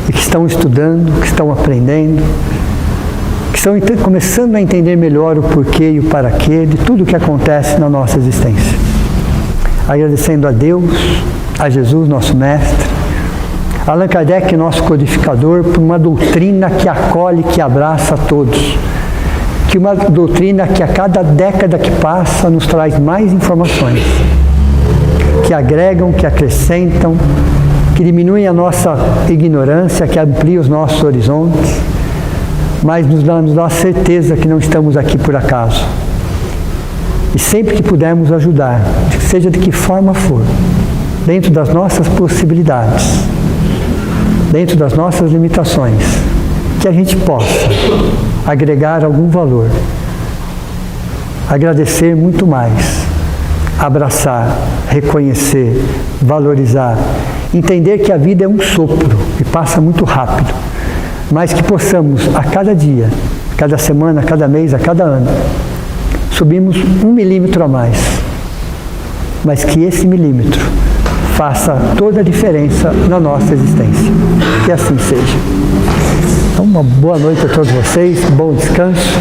e que estão estudando, que estão aprendendo, que estão começando a entender melhor o porquê e o para quê de tudo o que acontece na nossa existência. Agradecendo a Deus, a Jesus, nosso Mestre, a Allan Kardec, nosso codificador, por uma doutrina que acolhe, que abraça a todos, que uma doutrina que a cada década que passa nos traz mais informações, que agregam, que acrescentam, que diminuem a nossa ignorância, que ampliam os nossos horizontes, mas nos dá a certeza que não estamos aqui por acaso. E sempre que pudermos ajudar, seja de que forma for, dentro das nossas possibilidades, dentro das nossas limitações, que a gente possa agregar algum valor, agradecer muito mais, abraçar, reconhecer, valorizar, entender que a vida é um sopro e passa muito rápido, mas que possamos a cada dia, cada semana, a cada mês, a cada ano, subirmos 1 milímetro a mais, mas que esse milímetro faça toda a diferença na nossa existência. Que assim seja. Então, uma boa noite a todos vocês, bom descanso.